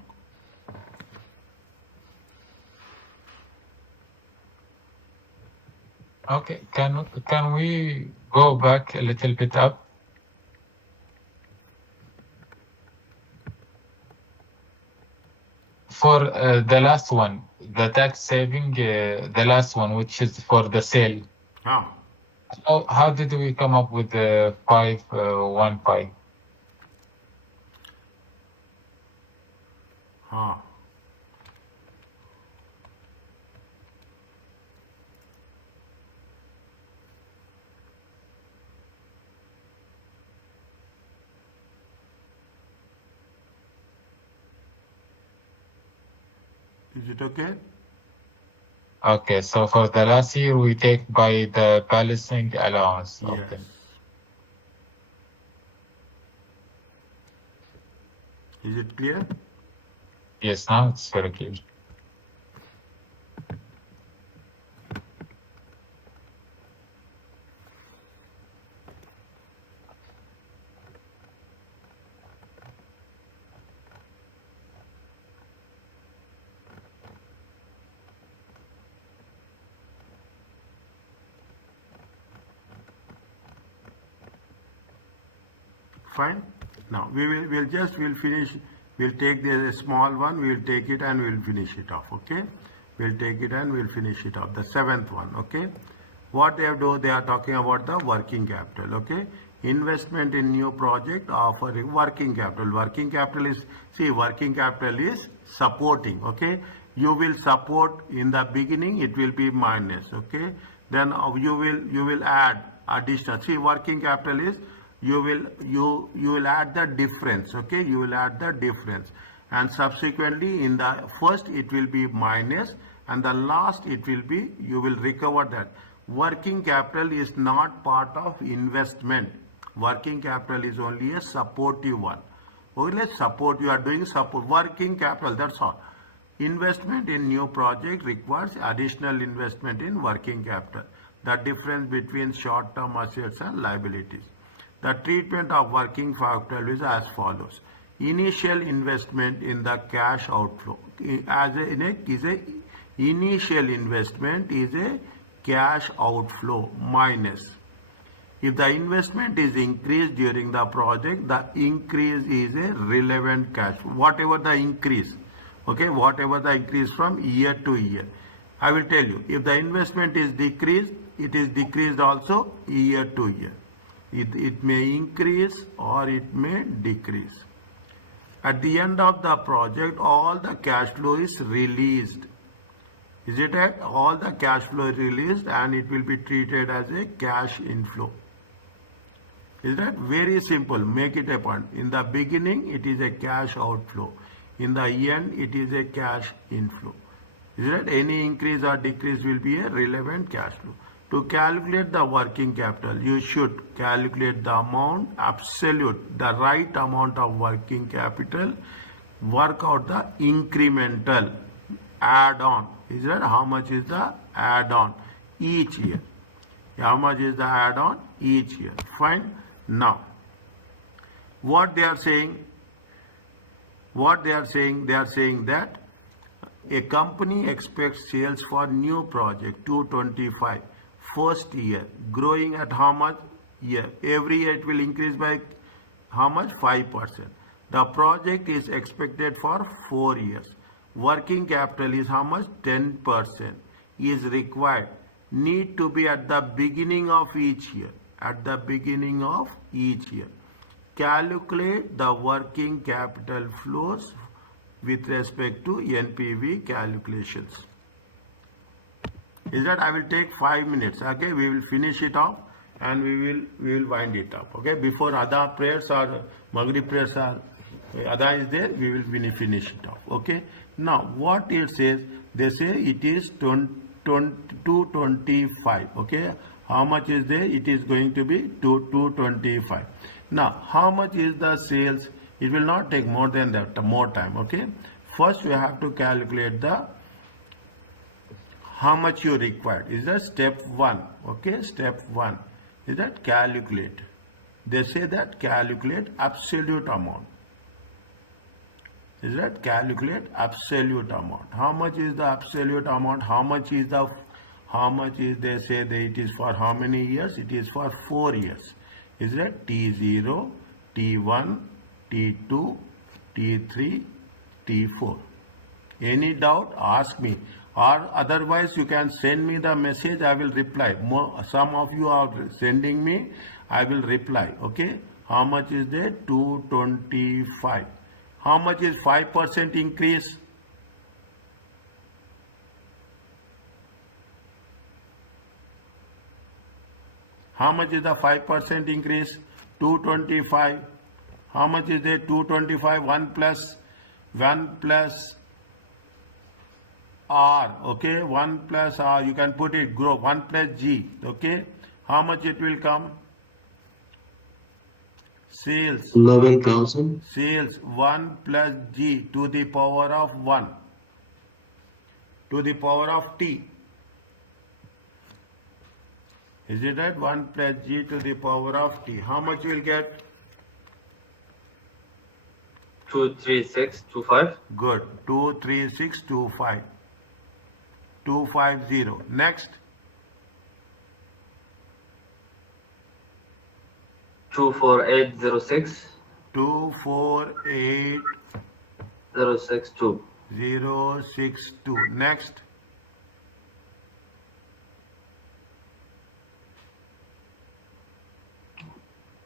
Okay, can we go back a little bit up? For the last one, the tax saving, the last one, which is for the sale. How did we come up with the 515? Is it okay? Okay, so for the last year, we take by the balancing allowance. Yes. Okay. Is it clear? Yes, now it's very clear. Fine. Now we'll finish. We'll take the small one. We'll take it and we'll finish it off. Okay. We'll take it and we'll finish it off. The 7th one. Okay. What they have done, they are talking about the working capital. Okay. Investment in new project offering working capital. Working capital is, see, working capital is supporting. Okay. You will support in the beginning. It will be minus. Okay. Then you will add additional. See, working capital is, you will add the difference. Okay, you will add the difference, and subsequently in the first it will be minus, and the last it will be, you will recover that. Working capital is not part of investment. Working capital is only a supportive one. Okay, let's support, you are doing support working capital, that's all. Investment in new project requires additional investment in working capital. The difference between short-term assets and liabilities. The treatment of working capital is as follows. Initial investment in the cash outflow. Initial investment is a cash outflow minus. If the investment is increased during the project, the increase is a relevant cash. Whatever the increase, okay, whatever the increase from year to year. I will tell you, if the investment is decreased, it is decreased also year to year. It may increase or it may decrease. At the end of the project, all the cash flow is released. Is it right? All the cash flow is released and it will be treated as a cash inflow. Is that very simple? Make it a point. In the beginning, it is a cash outflow. In the end, it is a cash inflow. Is that any increase or decrease will be a relevant cash flow. To calculate the working capital, you should calculate the amount, absolute, the right amount of working capital, work out the incremental add-on. Is that how much is the add-on each year? How much is the add-on each year? Fine. Now, what they are saying, they are saying that a company expects sales for new project 225. First year, growing at how much year? Every year it will increase by how much? 5%. The project is expected for 4 years. Working capital is how much? 10% is required. Need to be at the beginning of each year. at the beginning of each year. Calculate the working capital flows with respect to NPV calculations. Is that I will take 5 minutes. Okay, we will finish it off and we will wind it up. Okay, before Adha prayers or Maghrib prayers are Adha is there, we will finish it off. Okay, now what it says, they say it is 225. Okay, how much is there? It is going to be 225. Now how much is the sales? It will not take more than that, more time. Okay, first we have to calculate the how much you require. Is that step 1? Okay, step 1 is that calculate. They say that calculate absolute amount. Is that calculate absolute amount? How much is the absolute amount? How much is they say that it is for how many years? It is for 4 years. Is that T0, T1, T2, T3, T4? Any doubt? Ask me. Or otherwise you can send me the message, I will reply. Some of you are sending me, I will reply. Okay, how much is there? 225. How much is 5% increase? How much is the 5% increase? 225. How much is there? 225. 1 plus R. Okay, 1 plus R. You can put it grow 1 plus G. Okay, how much it will come? Sales. 11,000. Sales 1 plus G to the power of 1 to the power of T. Is it right? 1 plus G to the power of T. How much you will get? 23625. Good. 23625. 250. Next. 24806. 248062. 062. Next.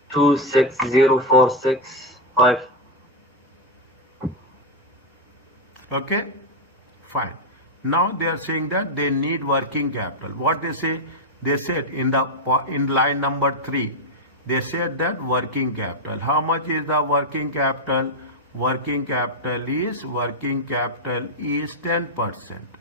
260465. Okay, fine. Now they are saying that they need working capital. What they say? They said in line number 3, they said that working capital. How much is the working capital? Working capital is 10%.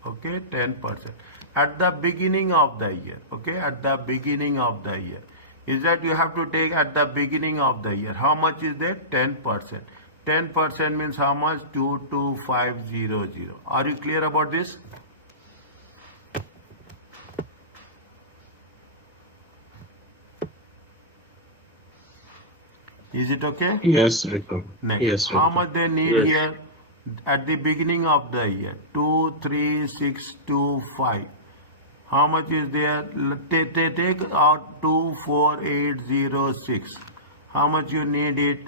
Okay, 10%. At the beginning of the year. Okay, at the beginning of the year. Is that you have to take at the beginning of the year. How much is that? 10%. 10% means how much? 22500. Are you clear about this? Is it okay? Yes, Rico. Next. Yes, How Rico. much they need Yes. here at the beginning of the year? 23625. How much is there? Take out 24806. How much you need it?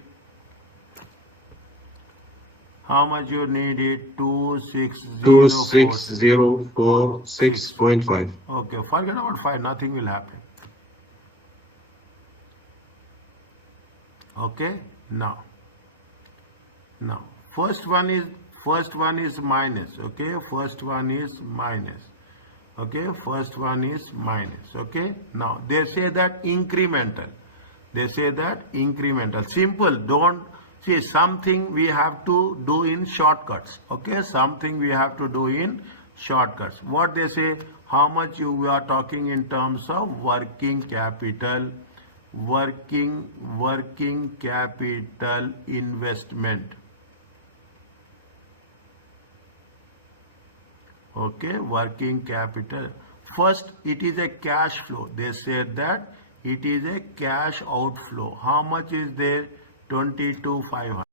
How much you need it? 26046. 26046.5. Okay, forget about 5. Nothing will happen. Okay, now first one is minus. Okay, first one is minus. Okay, first one is minus. Okay, now they say that incremental. They say that incremental. Simple. Don't see something we have to do in shortcuts. Okay, something we have to do in shortcuts. What they say? How much we are talking in terms of working capital. Working capital investment. Okay, working capital. First, it is a cash flow. They said that it is a cash outflow. How much is there? 22,500.